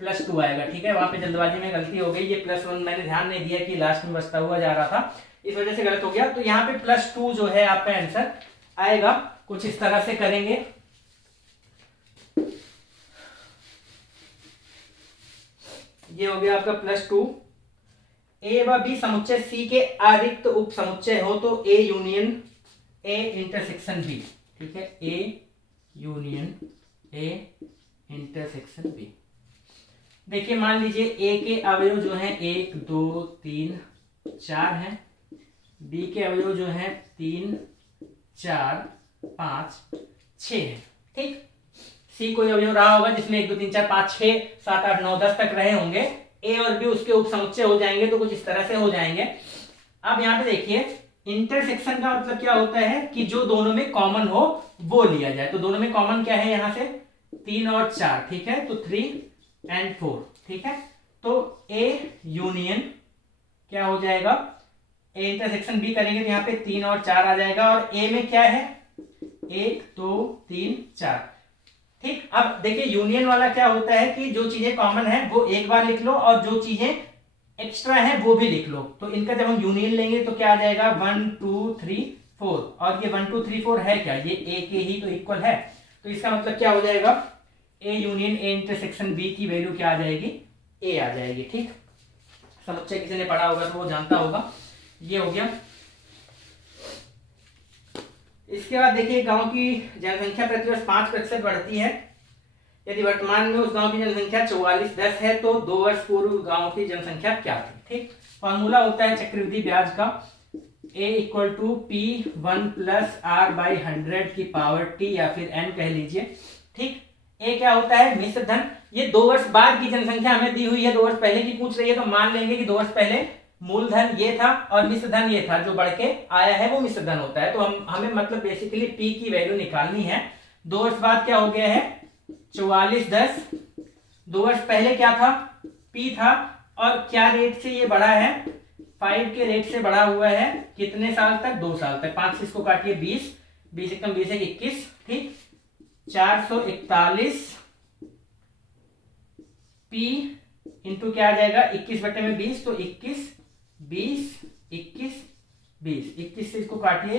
+2 आएगा। ठीक है, वहां पे जल्दबाजी में गलती हो गई, ये +1 मैंने ध्यान नहीं दिया कि लास्ट में बचता हुआ जा रहा था, इस वजह से गलत हो गया। तो यहाँ पे +2 जो है आपका आंसर आएगा। कुछ इस तरह से करेंगे। ये हो गया आपका +2। ए व बी समुच्चय सी के अरिक्त उप समुच्चय हो तो A union A intersection B. ठीक है, A union A intersection B. देखिए मान लीजिए ए के अवयव जो हैं 1 2 3 4 हैं, बी के अवयव जो हैं 3 4 5 6 है। ठीक, सी कोई अवयव रहा होगा जिसमें 1 2 3 4 5 6 7 8 9 10 तक रहे होंगे, ए और बी उसके उप समुच्चय हो जाएंगे, तो कुछ इस तरह से हो जाएंगे। अब यहाँ पे देखिए इंटरसेक्शन का मतलब क्या होता है कि जो दोनों में कॉमन हो वो लिया जाए। तो दोनों में कॉमन क्या है, यहाँ से 3 और 4। ठीक है, तो 3 और 4। ठीक है, तो ए यूनियन क्या हो जाएगा, ए इंटरसेक्शन बी करेंगे तो यहाँ पे 3 और 4 आ जाएगा, और ए में क्या है 1 2 3 4। ठीक, अब देखिए यूनियन वाला क्या होता है कि जो चीजें कॉमन है वो एक बार लिख लो और जो चीजें एक्स्ट्रा है वो भी लिख लो। तो इनका जब हम यूनियन लेंगे तो क्या आ जाएगा 1 2 3 4, और ये 1 2 3 4 है क्या, ये ए के ही तो इक्वल है। तो इसका मतलब क्या हो जाएगा, A union A intersection B की वैल्यू क्या आ जाएगी, ए आ जाएगी। ठीक, समुच्चय किसी ने पढ़ा होगा तो वो जानता होगा। ये हो गया। इसके बाद देखिए गांव की जनसंख्या प्रतिवर्ष 5% बढ़ती है। यदि वर्तमान में उस गांव की जनसंख्या 4410 है तो 2 वर्ष पूर्व गांव की जनसंख्या क्या थी। ठीक, फॉर्मूला होता है चक्रवृद्धि ब्याज का, a = P1 + R/100 की पावर t या फिर n कह लीजिए। ठीक, a क्या होता है, मिश्र धन। ये 2 वर्ष बाद की जनसंख्या हमें दी हुई है, 2 वर्ष पहले की पूछ रही है, तो मान लेंगे कि 2 वर्ष पहले मूलधन ये था और मिश्र धन ये था, जो बढ़ के आया है वो मिश्र धन होता है। तो हमें मतलब बेसिकली p की वैल्यू निकालनी है। 2 वर्ष बाद क्या हो गया है 4410, 2 वर्ष पहले क्या था, p था, और क्या रेट से ये बढ़ा है, 5 के रेट से बढ़ा हुआ है। कितने साल तक, 2 साल तक। 5 से इसको काटिए 20, 20 एकम 20 है 21। ठीक, 441 p इंटू क्या आ जाएगा 21/20, तो 21 20 21 20, 21 से इसको काटिए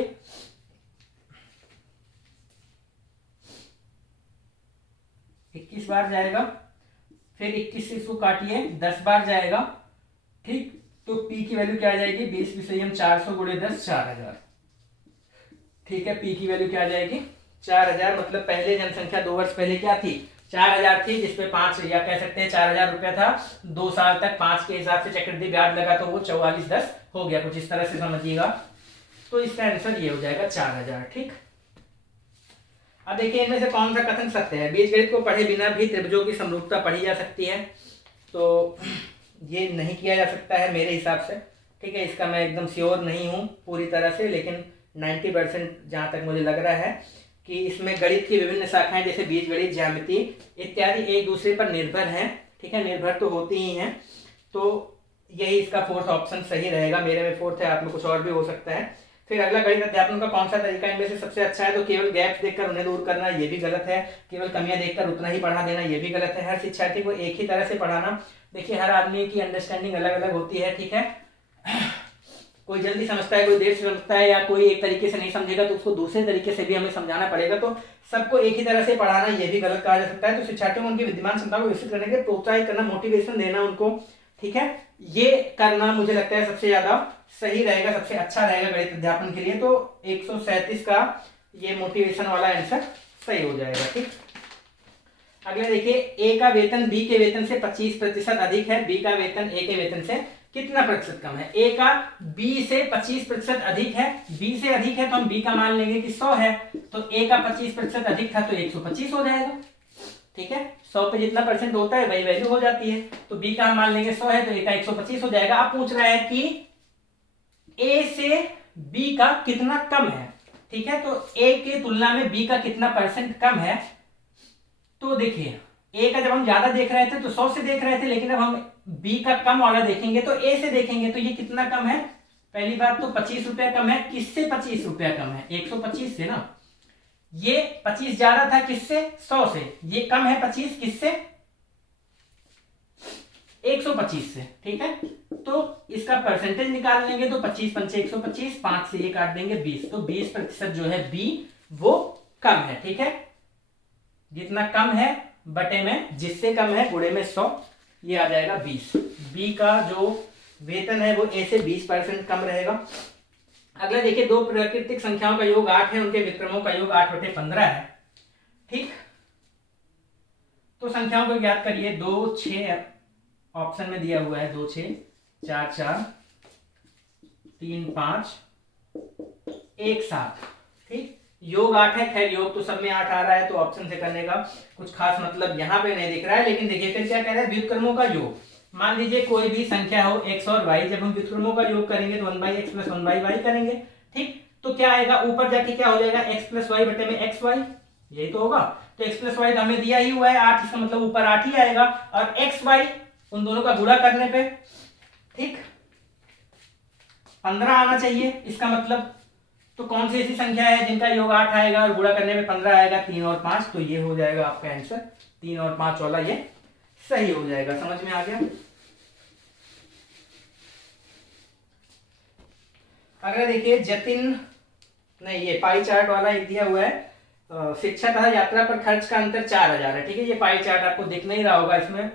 21 बार जाएगा, फिर 21 से इसको काटिए 10 बार जाएगा। ठीक, तो p की वैल्यू क्या आ जाएगी, 20 विषयम 400 × 10 4000। ठीक है, p की वैल्यू क्या आ जाएगी 4000। मतलब पहले जनसंख्या 2 वर्ष पहले क्या थी, 4000 थी, जिसपे 5 या कह सकते हैं 4000 रुपया था। 2 साल तक 5 के हिसाब से चक्रवृद्धि ब्याज लगा तो वो 4410 हो गया। कुछ इस तरह से समझिएगा। तो इसका आंसर ये हो जाएगा 4000। ठीक, अब देखिए इनमें से कौन सा कथन सत्य है। बीजगणित को पढ़े बिना भी त्रिभुजों की समरूपता पढ़ी जा सकती है, तो ये नहीं किया जा सकता है मेरे हिसाब से। ठीक है, इसका मैं एकदम श्योर नहीं हूँ पूरी तरह से, लेकिन 90% जहाँ तक मुझे लग रहा है कि इसमें गणित की विभिन्न शाखाएं जैसे बीजगणित, ज्यामिति इत्यादि एक दूसरे पर निर्भर हैं। ठीक है, निर्भर तो होती ही हैं, तो यही इसका 4th ऑप्शन सही रहेगा। मेरे में 4th है, आप में कुछ और भी हो सकता है। फिर अगला, गणित अध्यापन का कौन सा तरीका इनमें से सबसे अच्छा है, तो केवल गैप्स देखकर उन्हें दूर करना ये भी गलत है, केवल कमियां देखकर उतना ही पढ़ा देना ये भी गलत है। हर शिक्षार्थी को एक ही तरह से पढ़ाना। देखिए हर आदमी की अंडरस्टैंडिंग अलग अलग होती है। ठीक है, कोई जल्दी समझता है, कोई देर से समझता है, या कोई एक तरीके से नहीं समझेगा तो उसको दूसरे तरीके से भी हमें समझाना पड़ेगा। तो सबको एक ही तरह से पढ़ाना ये भी गलत कहा जा सकता है। तो शिक्षार्थियों को उनकी विद्यमान क्षमता को विकसित करने के लिए प्रोत्साहित करना, मोटिवेशन देना उनको। ठीक है, ये करना मुझे लगता है सबसे ज्यादा सही रहेगा, सबसे अच्छा रहेगा गणित अध्यापन के लिए। तो 137 का ये मोटिवेशन वाला आंसर सही हो जाएगा। ठीक, अगले देखिए, ए का वेतन बी के वेतन से 25% अधिक है, बी का वेतन ए के वेतन से कितना प्रतिशत कम है? ए का बी से 25% अधिक है, बी से अधिक है तो हम बी का मान लेंगे कि 100 है, तो ए का 25% अधिक था तो 125 हो जाएगा। ठीक है, 100 पे जितना परसेंट होता है वही वैल्यू हो जाती है, तो बी का हम मान लेंगे 100 है तो ए का 125 हो जाएगा। अब पूछ रहा है कि ए से बी का कितना कम है। ठीक है, तो ए के तुलना में बी का कितना परसेंट कम है। तो देखिए ए का जब हम ज्यादा देख रहे थे तो 100 से देख रहे थे, लेकिन अब हम बी का कम वाला देखेंगे तो ए से देखेंगे तो ये कितना कम है। पहली बात तो 25 रुपया कम है। किससे 25 रुपया कम है? 125 से ना। ये 25 ज्यादा था किससे? 100 से। ये कम है 25 किससे? 125 से। ठीक है, तो इसका परसेंटेज निकाल लेंगे तो 25 पंचे 125, 5 से ये काट देंगे 20, तो 20% जो है बी वो कम है। ठीक है, जितना कम है बटे में जिससे कम है गुणे में 100, ये आ जाएगा 20। बी का जो वेतन है वो ए से 20% कम रहेगा। अगला देखिए, दो प्राकृतिक संख्याओं का योग 8 है, उनके विक्रमों का योग 8/15 है। ठीक, तो संख्याओं को ज्ञात करिए। 2 6 ऑप्शन में दिया हुआ है, 2 6 4 4 3 5 1 7। ठीक, योग 8 है। खैर योग तो सब में 8 आ रहा है तो ऑप्शन से करने का कुछ खास मतलब यहाँ पे नहीं दिख रहा है। लेकिन देखिए फिर क्या कह रहा है, व्युत्क्रमों का योग। मान लीजिए कोई भी संख्या हो x और y, जब हम व्युत्क्रमों का योग करेंगे तो 1/x + 1/y करेंगे। ठीक, तो क्या आएगा ऊपर जाके, क्या हो जाएगा x + y बटे में xy, यही तो होगा। तो x + y तो हमें दिया ही हुआ है 8, इसका मतलब ऊपर 8 ही आएगा, और xy उन दोनों का गुणा करने पे ठीक 15 आना चाहिए इसका मतलब। तो कौन सी ऐसी संख्या है जिनका योग 8 आएगा और गुणा करने में 15 आएगा? 3 और 5, तो ये हो जाएगा आपका आंसर। 3 और 5 वाला ये सही हो जाएगा। समझ में आ गया? अगर देखिए जतिन, नहीं ये पाई चार्ट वाला एक दिया हुआ है, शिक्षा तथा यात्रा पर खर्च का अंतर 4000 है। ठीक है, ये पाई चार्ट आपको दिख नहीं रहा होगा इसमें।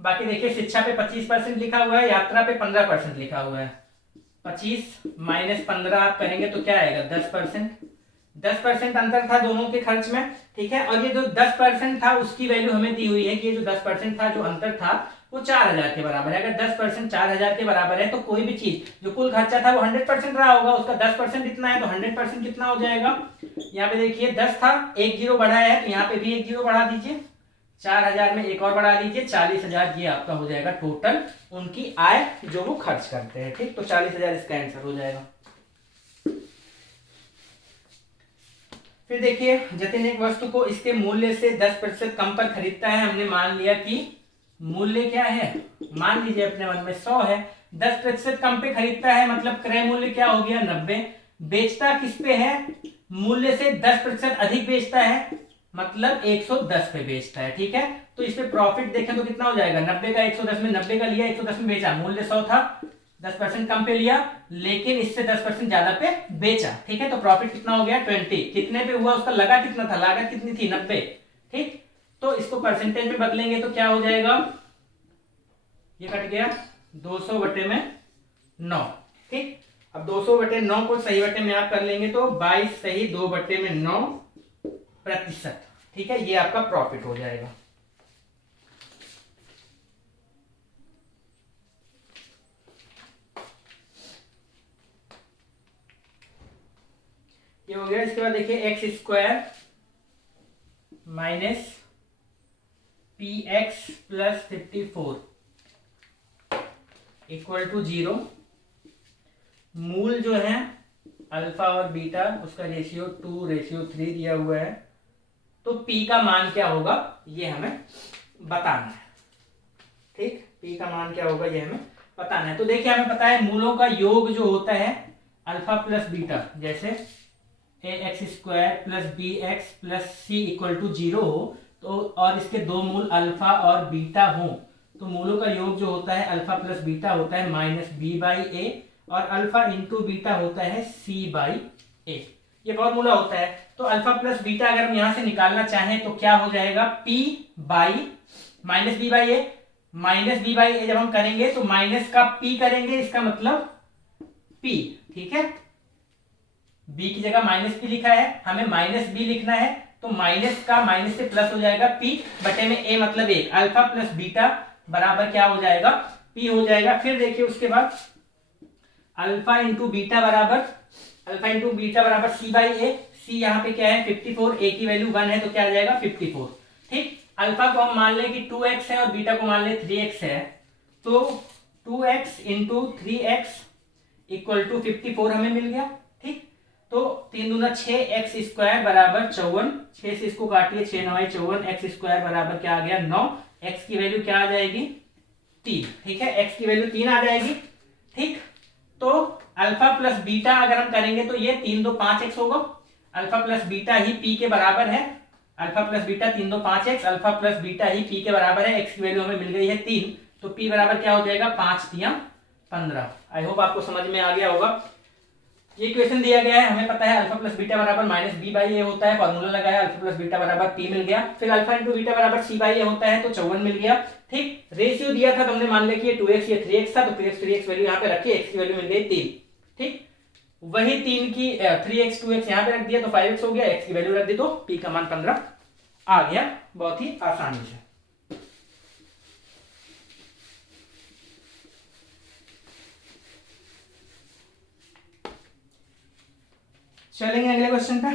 बाकी देखिए शिक्षा पे 25% लिखा हुआ है, यात्रा पे 15% लिखा हुआ है। 25 - 15 आप करेंगे तो क्या आएगा? 10%। 10% अंतर था दोनों के खर्च में। ठीक है, और ये जो 10% था उसकी वैल्यू हमें दी हुई है कि ये जो 10% था, जो अंतर था वो 4000 के बराबर है। अगर 10% 4000 के बराबर है तो कोई भी चीज जो कुल खर्चा था वो 100% रहा होगा, उसका 10% इतना है तो 100% कितना हो जाएगा? यहाँ पे देखिए 10 था, 1 0 बढ़ा है तो यहाँ पे भी 1 0 बढ़ा दीजिए, 4000 में एक और बढ़ा दीजिए, 40000 ये आपका हो जाएगा टोटल उनकी आय जो वो खर्च करते हैं। ठीक, तो 40000 इसका आंसर हो जाएगा। फिर देखिए जतिन एक वस्तु को इसके मूल्य से 10% कम पर खरीदता है। हमने मान लिया कि मूल्य क्या है, मान लीजिए अपने मन में 100 है, 10% कम पे खरीदता है, मतलब क्रय मूल्य क्या हो गया? 90। बेचता किस पे है? मूल्य से 10% अधिक बेचता है, मतलब 110 पे बेचता है। ठीक है, तो इस पे प्रॉफिट देखें तो कितना हो जाएगा? 90 का 110 में, 90 का लिया 110 में बेचा, मूल्य 100 था, 10% कम पे लिया लेकिन इससे 10% ज्यादा पे बेचा। ठीक है, तो प्रॉफिट कितना हो गया? 20। कितने पे हुआ? उसका लगा कितना था? लागत कितनी थी? 90। ठीक, तो इसको परसेंटेज में बदलेंगे तो क्या हो जाएगा? ये कट गया 200 बटे में 9। ठीक, अब 200 बटे 9 को सही बटे में आप कर लेंगे तो 22 सही 2 बटे में 9%। ठीक है, ये आपका प्रॉफिट हो जाएगा। ये हो गया। इसके बाद देखिए x² माइनस px + 54 = 0। मूल जो है अल्फा और बीटा, उसका रेशियो 2:3 दिया हुआ है, तो p का मान क्या होगा ये हमें बताना है। ठीक, p का मान क्या होगा ये हमें बताना है। तो देखिए हमें पता है मूलों का योग जो होता है अल्फा प्लस बीटा, जैसे ax² + bx + c = 0 हो तो, और इसके दो मूल अल्फा और बीटा हो, तो मूलों का योग जो होता है अल्फा प्लस बीटा होता है -b/a, और अल्फा इंटू बीटा होता है c/a। ये फॉर्मूला होता है। तो अल्फा प्लस बीटा अगर हम यहां से निकालना चाहें तो क्या हो जाएगा? p/-b/a। -b/a जब हम करेंगे तो माइनस का p करेंगे, इसका मतलब p। ठीक है, b की जगह -p लिखा है, हमें -b लिखना है, तो माइनस का माइनस से प्लस हो जाएगा p बटे में a मतलब 1। अल्फा प्लस बीटा बराबर क्या हो जाएगा? पी हो जाएगा। फिर देखिए उसके बाद अल्फा इंटू बीटा बराबर सी बाई ए। सी यहाँ पे क्या है 54, ए की वैल्यू 1 है तो क्या आ जाएगा 54। ठीक, अल्फा को हम मान लें कि 2x है और बीटा को मान लें 3x है, तो 2x into 3x equal to 54 हमें मिल गया। ठीक, तो 3 दूना 6x स्क्वायर बराबर 54, 6 से इसको काटिए 6 9 54, x स्क्वायर बराबर क्या आ गया 9, x की वैल्यू क्या आ जाएगी 3। ठीक है, x की वैल्यू 3 आ जाएगी। ठीक, तो अल्फा प्लस बीटा अगर हम करेंगे तो ये 3 2 5x होगा। अल्फा प्लस बीटा ही p के बराबर है, alpha plus beta 3 2 5x, alpha plus beta ही p के बराबर है। x की वैल्यू हमें मिल गई है 3, तो p बराबर क्या हो जाएगा 5 3 15। आई होप आपको समझ में आ गया होगा। ये क्वेश्चन दिया गया है, हमें पता है अल्फा प्लस बीटा बराबर माइनस बी बाई ए होता है, फॉर्मूला लगाया अल्फा प्लस बीटा बराबर p मिल गया। फिर अल्फा इंटू बीटा बराबर सी बाई ए होता है तो 54 मिल गया। ठीक, रेशियो दिया था तो हमने मान लिया कि ये 2x ये 3x था, तो 3x वैल्यू यहाँ पे रखी, x की वैल्यू मिल गई 3। ठीक, वही 3 की 3x 2x यहाँ पे रख दिया तो 5x हो गया, x की वैल्यू रख दी तो p का मान 15 आ गया, बहुत ही आसानी से। चलेंगे अगले क्वेश्चन पे।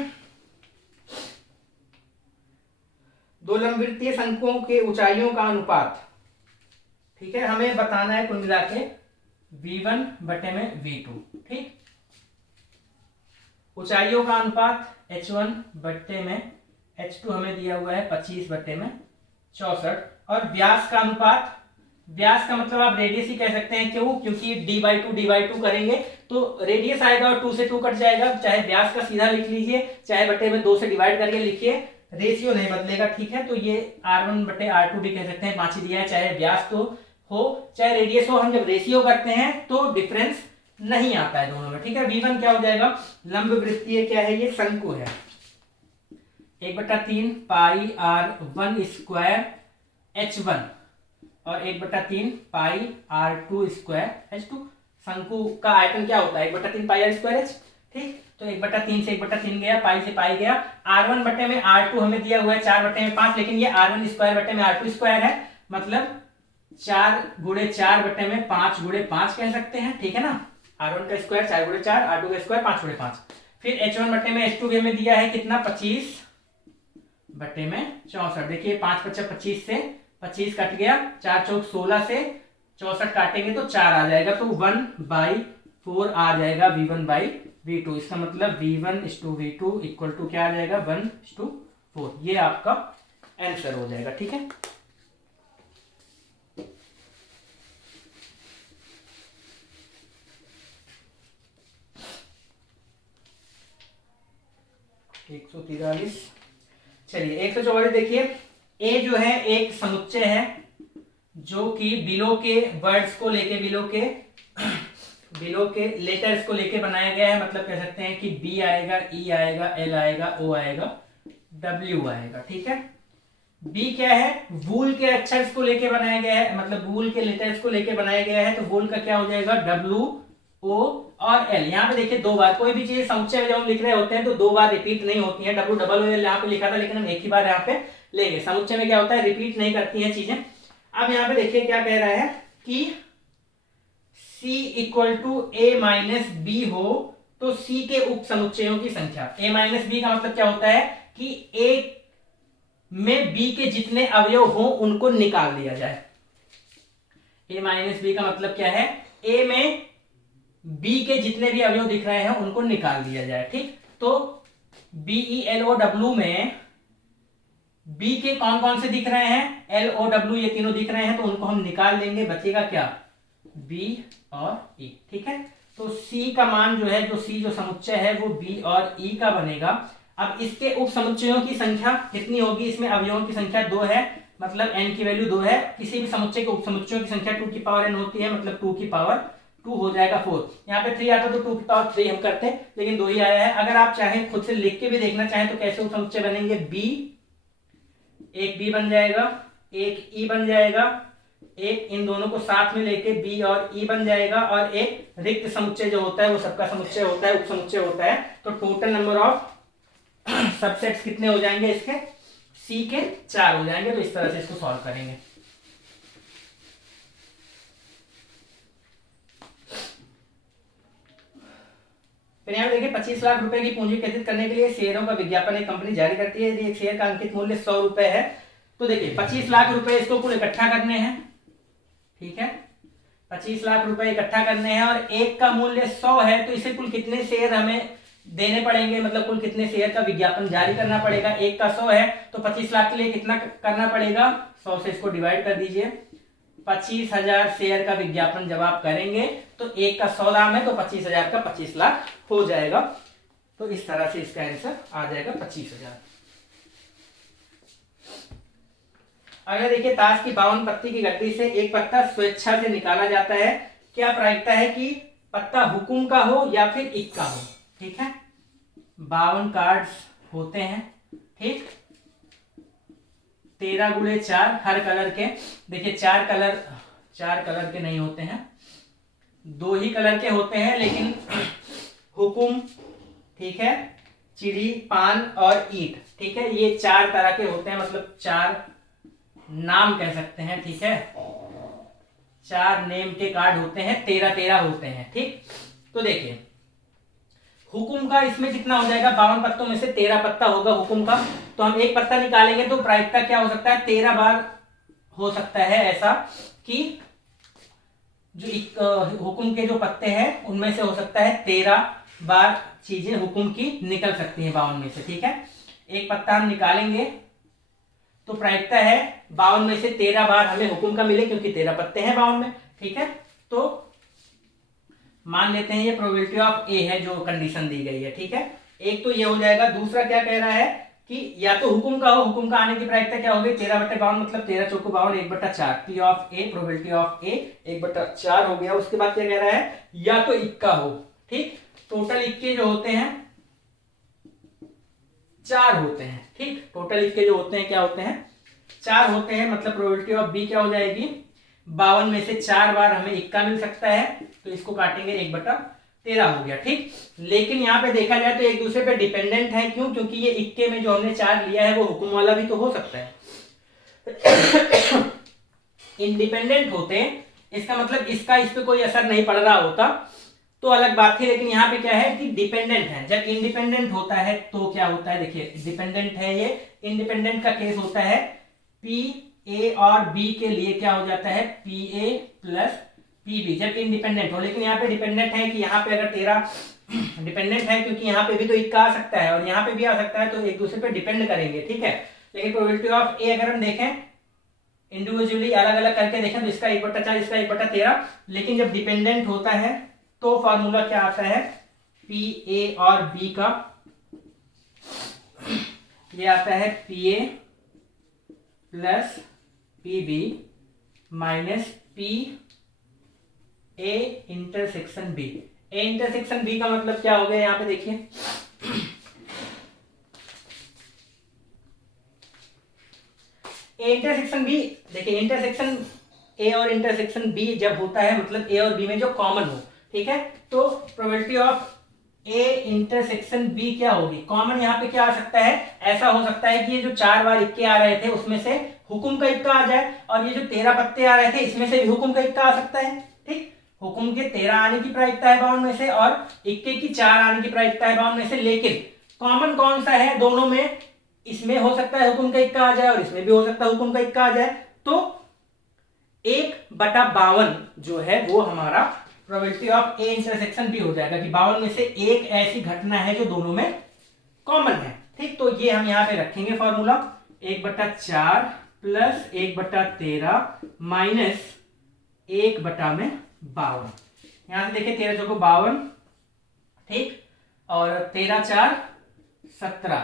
दो लंबवृत्तीय शंकुओं के ऊंचाइयों का अनुपात। ठीक है, हमें बताना है कुल मिला के v1 बटे में v2। ठीक, ऊंचाइयों का अनुपात h1 बटे में h2 हमें दिया हुआ है 25 बटे में 64, और व्यास का अनुपात, व्यास का मतलब आप रेडियस ही कह सकते हैं। क्यों? क्योंकि d/2 करेंगे तो रेडियस आएगा और 2 से 2 कट जाएगा। चाहे व्यास का सीधा लिख लीजिए, चाहे बटे में 2 से डिवाइड करके लिखिए, रेशियो नहीं बदलेगा। ठीक है, तो ये r1 बटे r2 भी कह सकते हैं, 5 ही दिया है। चाहे व्यास तो हो चाहे रेडियस हो, हम जब रेशियो करते हैं तो डिफरेंस नहीं आता है दोनों में। ठीक है, v1 क्या हो जाएगा, लंब वृत्तीय क्या है, ये शंकु है, 1/3 पाई r1 स्क्वायर h1 और 1/3 पाई r2 स्क्वायर h2। शंकु का आयतन क्या होता है 1/3 पाई r स्क्वायर h। ठीक, तो 1/3 से 1/3 गया, पाई से पाई गया। r1 बटे में r2 हमें दिया हुआ है 4 बटे में 5, लेकिन ये r1 स्क्वायर बटे में r2 स्क्वायर है, मतलब 4 गुणे 4 बटे में 5 गुणे 5 कह सकते हैं। ठीक है ना, r1 का स्क्वायर 4 गुणे 4, r2 का स्क्वायर 5 गुणे 5। फिर h1 बटे में h2 भी हमें दिया है कितना 25 बटे में 64। देखिए 5 × 25 से 25 कट गया, 4 चौक 16 से 64 काटेंगे तो 4 आ जाएगा, तो 1/4 आ जाएगा v1/v2। इसका मतलब v1:v2 इक्वल टू क्या आ जाएगा 1:4। ये आपका आंसर हो जाएगा। ठीक है, एक 143। चलिए 144 देखिए, ए जो है एक समुच्चय है जो कि बिलो के वर्ड्स को लेके, बिलो के लेटर्स को लेके बनाया गया है। मतलब कह सकते हैं कि बी आएगा, ई आएगा, एल आएगा, ओ आएगा, डब्ल्यू आएगा। ठीक है, बी क्या है, वूल के अक्षर्स को लेके बनाया गया है, मतलब वूल के लेटर्स को लेके बनाया गया है, तो वूल का क्या हो जाएगा डब्ल्यू, ओ और एल। यहाँ पे देखिए 2 बार, कोई भी चीज समुच्चय में जब हम लिख रहे होते हैं तो 2 बार रिपीट नहीं होती है। डब्ल्यू डबल ओ एल यहाँ पे लिखा था, लेकिन हम एक ही बार यहाँ पे लेंगे। समुच्चय में क्या होता है, रिपीट नहीं करती हैं चीजें। अब यहाँ पे देखिए क्या कह रहा है कि C equal to A minus B हो तो C के उप समुच्चयों की संख्या। A माइनस बी का मतलब क्या होता है कि A में B के जितने अवयव हो उनको निकाल दिया जाए। A माइनस बी का मतलब क्या है, A में B के जितने भी अवयव दिख रहे हैं उनको निकाल दिया जाए। ठीक, तो BELOW में B के कौन कौन से दिख रहे हैं, LOW ये तीनों दिख रहे हैं, तो उनको हम निकाल देंगे, बचेगा क्या B और E। ठीक है, तो C का मान जो है, जो C जो समुच्चय है वो B और E का बनेगा। अब इसके उप समुच्चयों की संख्या कितनी होगी, इसमें अवयवों की संख्या 2 है, मतलब n की वैल्यू 2 है। किसी भी समुच्चय के उप समुच्चयों की संख्या 2 की पावर n होती है, मतलब 2 की पावर 2 हो जाएगा 4। यहाँ पे 3 आता तो 2 की पावर 3 हम करते, लेकिन 2 ही आया है। अगर आप चाहें खुद से लिख के भी देखना चाहें तो कैसे उप समुच्चय बनेंगे, B, एक B बन जाएगा, एक E बन जाएगा, एक इन दोनों को साथ में लेके B और E बन जाएगा, और एक रिक्त समुच्चय जो होता है वो सबका समुच्चय होता है, उप समुच्चय होता है। तो टोटल नंबर ऑफ सबसेट्स कितने हो जाएंगे इसके, C के 4 हो जाएंगे। तो इस तरह से इसको सॉल्व करेंगे। फिर यहाँ पे देखिए 25 लाख रुपए की पूंजी एकत्रित करने के लिए शेयरों का विज्ञापन एक कंपनी जारी करती है। यदि एक शेयर का अंकित मूल्य 100 रुपए है तो देखिए 25 लाख रुपए इसको कुल इकट्ठा करने हैं, ठीक है, 25 लाख रुपए इकट्ठा करने हैं और एक का मूल्य 100 है तो इसे कुल कितने शेयर हमें देने पड़ेंगे, मतलब कुल कितने शेयर का विज्ञापन जारी करना पड़ेगा। एक का 100 है तो 25 लाख के लिए कितना करना पड़ेगा, 100 से इसको डिवाइड कर दीजिए। 25,000 शेयर का विज्ञापन जब आप करेंगे तो एक का 100 दाम है तो 25,000 का 25 लाख हो जाएगा। तो इस तरह से इसका आंसर आ जाएगा 25,000। अगर देखिए ताश की 52 पत्ती की गड्डी से एक पत्ता स्वेच्छा से निकाला जाता है, क्या प्रायिकता है कि पत्ता हुकुम का हो या फिर इक्का हो, ठीक है। 52 कार्ड्स होते हैं, ठीक, 13 गुणे 4 हर कलर के। देखिए चार कलर के नहीं होते हैं, 2 ही कलर के होते हैं, लेकिन हुकुम, ठीक है, चिड़ी, पान और ईंट, ठीक है, ये 4 तरह के होते हैं, मतलब 4 नाम कह सकते हैं, ठीक है, 4 नेम के कार्ड होते हैं, 13 होते हैं, ठीक। तो देखिए हुकुम का इसमें कितना हो जाएगा, 52 पत्तों में से 13 पत्ता होगा हुकुम का, तो हम एक पत्ता निकालेंगे तो प्रायिकता क्या हो सकता है, 13 बार हो सकता है ऐसा कि जो हुकुम के जो पत्ते हैं उनमें से हो सकता है 13 बार चीजें हुकुम की निकल सकती हैं 52 में से, ठीक है। एक पत्ता हम निकालेंगे तो प्रायिकता है 52 में से 13 बार हमें हुकुम का मिले, क्योंकि 13 पत्ते हैं 52 में, ठीक है। तो मान लेते हैं ये प्रोबेबिलिटी ऑफ ए है जो कंडीशन दी गई है, ठीक है। एक तो ये हो जाएगा। दूसरा क्या कह रहा है कि या तो हुकुम का हो, हुकुम का आने की प्रायिकता क्या होगी, 13/52 मतलब 13 चौको 52, 1/4 P of A, probability of A 1/4 हो गया। उसके बाद क्या कह रहा है, या तो इक्का हो, ठीक, टोटल इक्के जो होते हैं 4 होते हैं, ठीक, टोटल इक्के जो होते हैं क्या होते हैं, 4 होते हैं, मतलब प्रोबेबिलिटी ऑफ बी क्या हो जाएगी, 52 में से 4 बार हमें इक्का मिल सकता है, तो इसको काटेंगे 1/13 हो गया, ठीक। लेकिन यहाँ पे देखा जाए तो एक दूसरे पे डिपेंडेंट है, क्यों, क्योंकि ये इक्के में जो हमने 4 लिया है वो हुकुम वाला भी तो हो सकता है। इंडिपेंडेंट होते, इसका मतलब इसका इस पे कोई असर नहीं पड़ रहा होता तो अलग बात थी, लेकिन यहाँ पे क्या है कि डिपेंडेंट है। जब इंडिपेंडेंट होता है तो क्या होता है, देखिए डिपेंडेंट है ये, इंडिपेंडेंट का केस होता है पी ए और बी के लिए क्या हो जाता है, P A plus P B, जब इंडिपेंडेंट हो। लेकिन यहाँ पे डिपेंडेंट है कि यहाँ पे अगर 13 डिपेंडेंट है क्योंकि यहाँ पे भी तो इक्का आ सकता है और यहाँ पे भी आ सकता है, तो एक दूसरे पे डिपेंड करेंगे, ठीक है। लेकिन प्रोबेबिलिटी ऑफ ए अगर हम देखें इंडिविजुअली अलग अलग करके देखें तो इसका 1/4, इसका 1/13, लेकिन जब डिपेंडेंट होता है तो फॉर्मूला क्या आता है, पी ए और बी का, ये आता है P A plus P B minus P A intersection B. A intersection B का मतलब क्या हो गया, यहां पे देखिए ए इंटरसेक्शन बी, देखिए इंटरसेक्शन ए और इंटरसेक्शन बी जब होता है मतलब ए और बी में जो कॉमन हो, ठीक है, तो probability of A intersection B क्या होगी, कॉमन यहाँ पे क्या आ सकता है, ऐसा हो सकता है कि ये जो 4 बार इक्के आ रहे थे उसमें से हुकुम का इक्का आ जाए, और ये जो 13 पत्ते आ रहे थे इसमें से भी हुकुम का इक्का आ सकता है, ठीक। हुकुम के 13 आने की प्रायिकता है 52 में से और इक्के की 4 आने की प्रायिकता है 52 में से, लेकिन कॉमन कौन सा है दोनों में, इसमें हो सकता है हुकुम का इक्का आ जाए और इसमें भी हो सकता है हुकुम का इक्का आ जाए, तो 1/52 जो है वो हमारा प्रोबेबिलिटी ऑफ ए इंटरसेक्शन भी हो जाएगा कि 52 में से एक ऐसी घटना है जो दोनों में कॉमन है, ठीक। तो ये हम यहाँ पे रखेंगे फॉर्मूला 1/4 प्लस 1/13 माइनस 1/52। यहां से देखिए 13 चौको 52, ठीक, और 13×4 17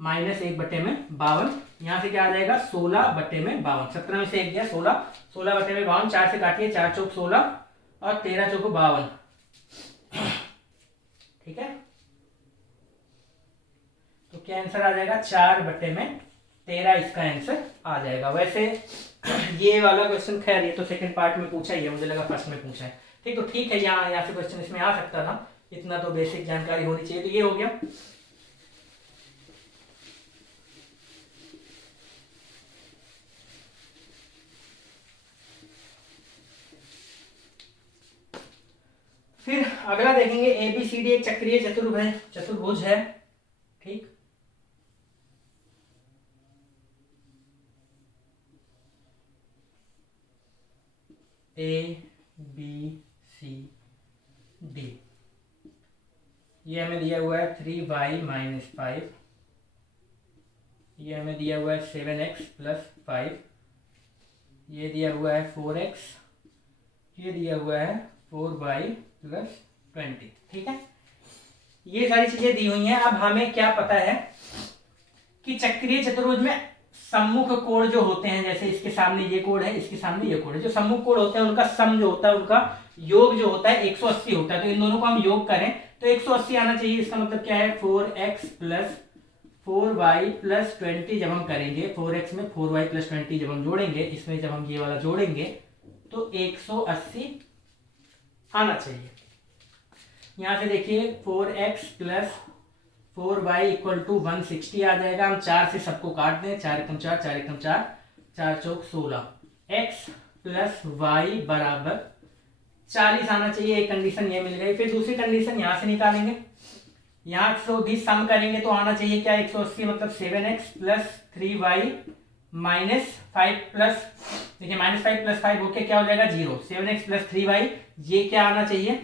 माइनस 1/52, यहां से क्या आ जाएगा 16/52, 17 में से 1 गया 16, 16/52, 4 से काटिए, 4 चौक 16 और 13 चौको 52, ठीक है। तो क्या आंसर आ जाएगा 4/13 इसका आंसर आ जाएगा। वैसे ये वाला क्वेश्चन खैर ये तो सेकंड पार्ट में पूछा ही है, मुझे लगा फर्स्ट में पूछा है, ठीक। तो ठीक है, यहाँ से क्वेश्चन इसमें आ सकता था, इतना तो बेसिक जानकारी होनी चाहिए। तो ये हो गया। फिर अगला देखेंगे ABCD एक चक्रीय चतुर्भुज है, ठीक। ABCD ये हमें दिया हुआ है 3y-5, ये हमें दिया हुआ है 7x + 5, ये दिया हुआ है 4x, ये दिया हुआ है 4y + 20, ठीक है। ये सारी चीजें दी हुई हैं। अब हमें क्या पता है कि चक्रीय चतुर्भुज में सम्मुख कोण जो होते हैं, जैसे इसके सामने ये कोण है, इसके सामने ये कोण है, जो सम्मुख कोण होते हैं उनका सम जो होता है, उनका योग जो होता है 180 होता है। तो इन दोनों को हम योग करें तो 180 आना चाहिए। इसका मतलब क्या है 4x + 4y + 20 जब हम करेंगे, 4x में 4y + 20 जब हम जोड़ेंगे, इसमें जब हम ये वाला जोड़ेंगे तो 180 आना चाहिए। यहां से देखिए 4x + 4y = 160 आ जाएगा। हम 4 से सबको काट दें, 4 एकम 4, 4 एकम 4, 4 चौक 16। x + y = 40 आना चाहिए। एक कंडीशन ये मिल गई। फिर दूसरी कंडीशन यहां से निकालेंगे, यहां से भी सम करेंगे तो आना चाहिए क्या 180 मतलब 7x + 3y - 5 प्लस, देखिए -5 + 5 होके क्या हो जाएगा 0। 7x + 3y ये क्या आना चाहिए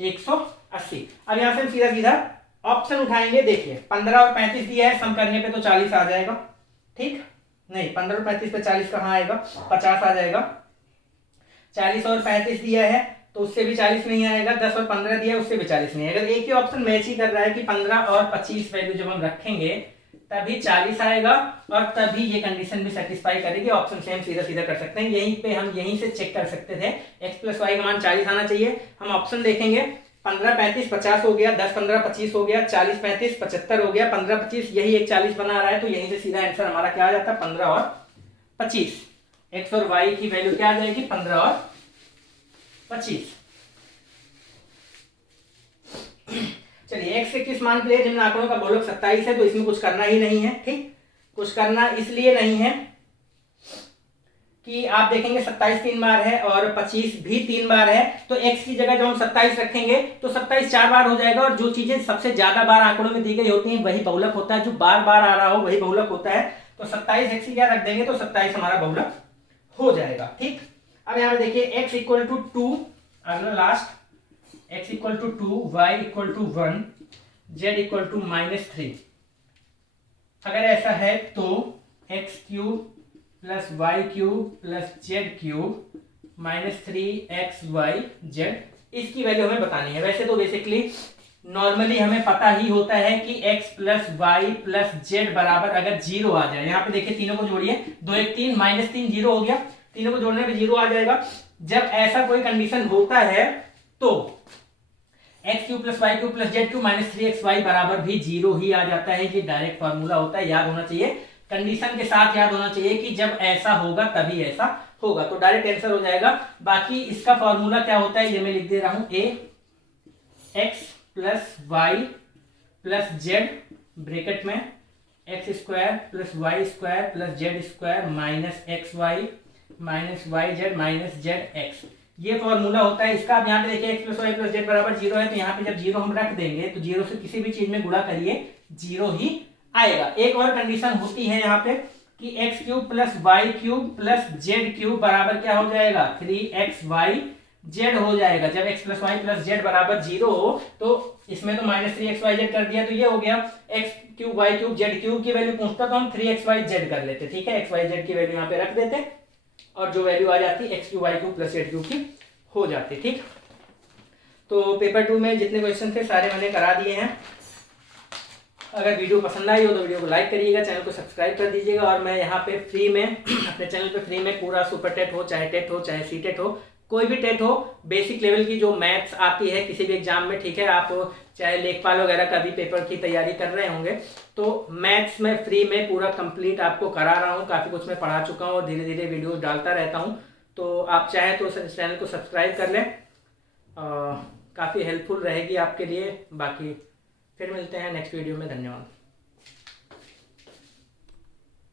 180। अब यहां से हम सीधा सीधा ऑप्शन उठाएंगे। देखिए 15 और 35 दिया है, सम करने पे तो 40 आ जाएगा, ठीक। नहीं 15 और 35 पे 40 कहाँ आएगा, 50 आ जाएगा। 40 और 35 दिया है तो उससे भी 40 नहीं आएगा। 10 और 15 दिया है उससे भी 40 नहीं आएगा। एक ही ऑप्शन मैच ही कर रहा है कि 15 और 25 वैल्यू जब हम रखेंगे तभी 40 आएगा और तभी ये कंडीशन भी सेटिस्फाई करेगी। ऑप्शन से हम सीधा सीधा कर सकते हैं। यहीं पे हम यहीं से चेक कर सकते थे x + y का मान 40 आना चाहिए। हम ऑप्शन देखेंगे 15 35 50 हो गया, 10 15 25 हो गया, 40 35 75 हो गया, 15 25 यही एक 40 बना रहा है। तो यहीं से सीधा आंसर हमारा क्या आ जाता है 15 और 25। x और y की वैल्यू क्या आ जाएगी 15 और 25। चलिए x के किस मान के लिए जिन आंकड़ों का बहुलक 27 है तो इसमें कुछ करना ही नहीं है, ठीक। कुछ करना इसलिए नहीं है कि आप देखेंगे 27 3 बार है और 25 भी 3 बार है। तो x की जगह जब हम 27 रखेंगे तो 27 4 बार हो जाएगा। और जो चीजें सबसे ज्यादा बार आंकड़ों में दी गई होती हैं वही बहुलक होता है। जो बार बार आ रहा हो वही बहुलक होता है। तो 27 x की क्या रख देंगे तो 27 हमारा बहुलक हो जाएगा, ठीक। अब यहां पे देखिए x = 2, अगला लास्ट x = 2, y = 1, z = -3। अगर ऐसा है तो x³ + y³ + z³ -3xyz इसकी वैल्यू हमें बतानी है। वैसे तो बेसिकली नॉर्मली हमें पता ही होता है कि x + y + z बराबर अगर 0 आ जाए, यहाँ पे देखिए तीनों को जोड़िए, 2 1 3 -3 0 हो गया। तीनों को जोड़ने पे 0 आ जाएगा। जब ऐसा कोई कंडीशन होता है तो x³ + y³ + z³ -3xy बराबर भी 0 ही आ जाता है। ये डायरेक्ट फॉर्मूला होता है, याद होना चाहिए। कंडीशन के साथ याद होना चाहिए कि जब ऐसा होगा तभी ऐसा होगा, तो डायरेक्ट आंसर हो जाएगा। बाकी इसका फॉर्मूला क्या होता है ये मैं लिख दे रहा हूं, x + y + z ब्रैकेट में x² + y² + z² -xy -yz -zx ये फॉर्मूला होता है इसका। अब यहाँ पे देखिए x + y + z बराबर 0 है तो यहाँ पे जब 0 हम रख देंगे तो 0 से किसी भी चीज में गुणा करिए 0 ही आएगा। एक और कंडीशन होती है यहाँ पे कि x³ + y³ + z³ बराबर क्या हो जाएगा 3xyz हो जाएगा। जब x + y + z बराबर 0 हो तो इसमें तो -3xyz कर दिया तो ये हो गया। x³ y³ z³ की वैल्यू पूछता तो हम 3xyz कर लेते, ठीक है। xyz की वैल्यू यहाँ पे रख देते और जो वैल्यू आ जाती x³ y³ + z³ की हो जाती, ठीक। तो पेपर 2 में जितने क्वेश्चन थे सारे मैंने करा दिए हैं। अगर वीडियो पसंद आई हो तो वीडियो को लाइक करिएगा, चैनल को सब्सक्राइब कर दीजिएगा। और मैं यहाँ पे फ्री में अपने चैनल पे फ्री में पूरा सुपर टेट हो, चाहे टेट हो, चाहे सी टेट हो, कोई भी टेट हो, बेसिक लेवल की जो मैथ्स आती है किसी भी एग्जाम में, ठीक है। आप चाहे लेखपाल वगैरह का भी पेपर की तैयारी कर रहे होंगे तो मैथ्स में फ्री में पूरा कंप्लीट आपको करा रहा हूँ। काफ़ी कुछ मैं पढ़ा चुका हूँ और धीरे धीरे वीडियो डालता रहता हूँ। तो आप चाहें तो चैनल को सब्सक्राइब कर लें, काफ़ी हेल्पफुल रहेगी आपके लिए। बाकी फिर मिलते हैं नेक्स्ट वीडियो में। धन्यवाद।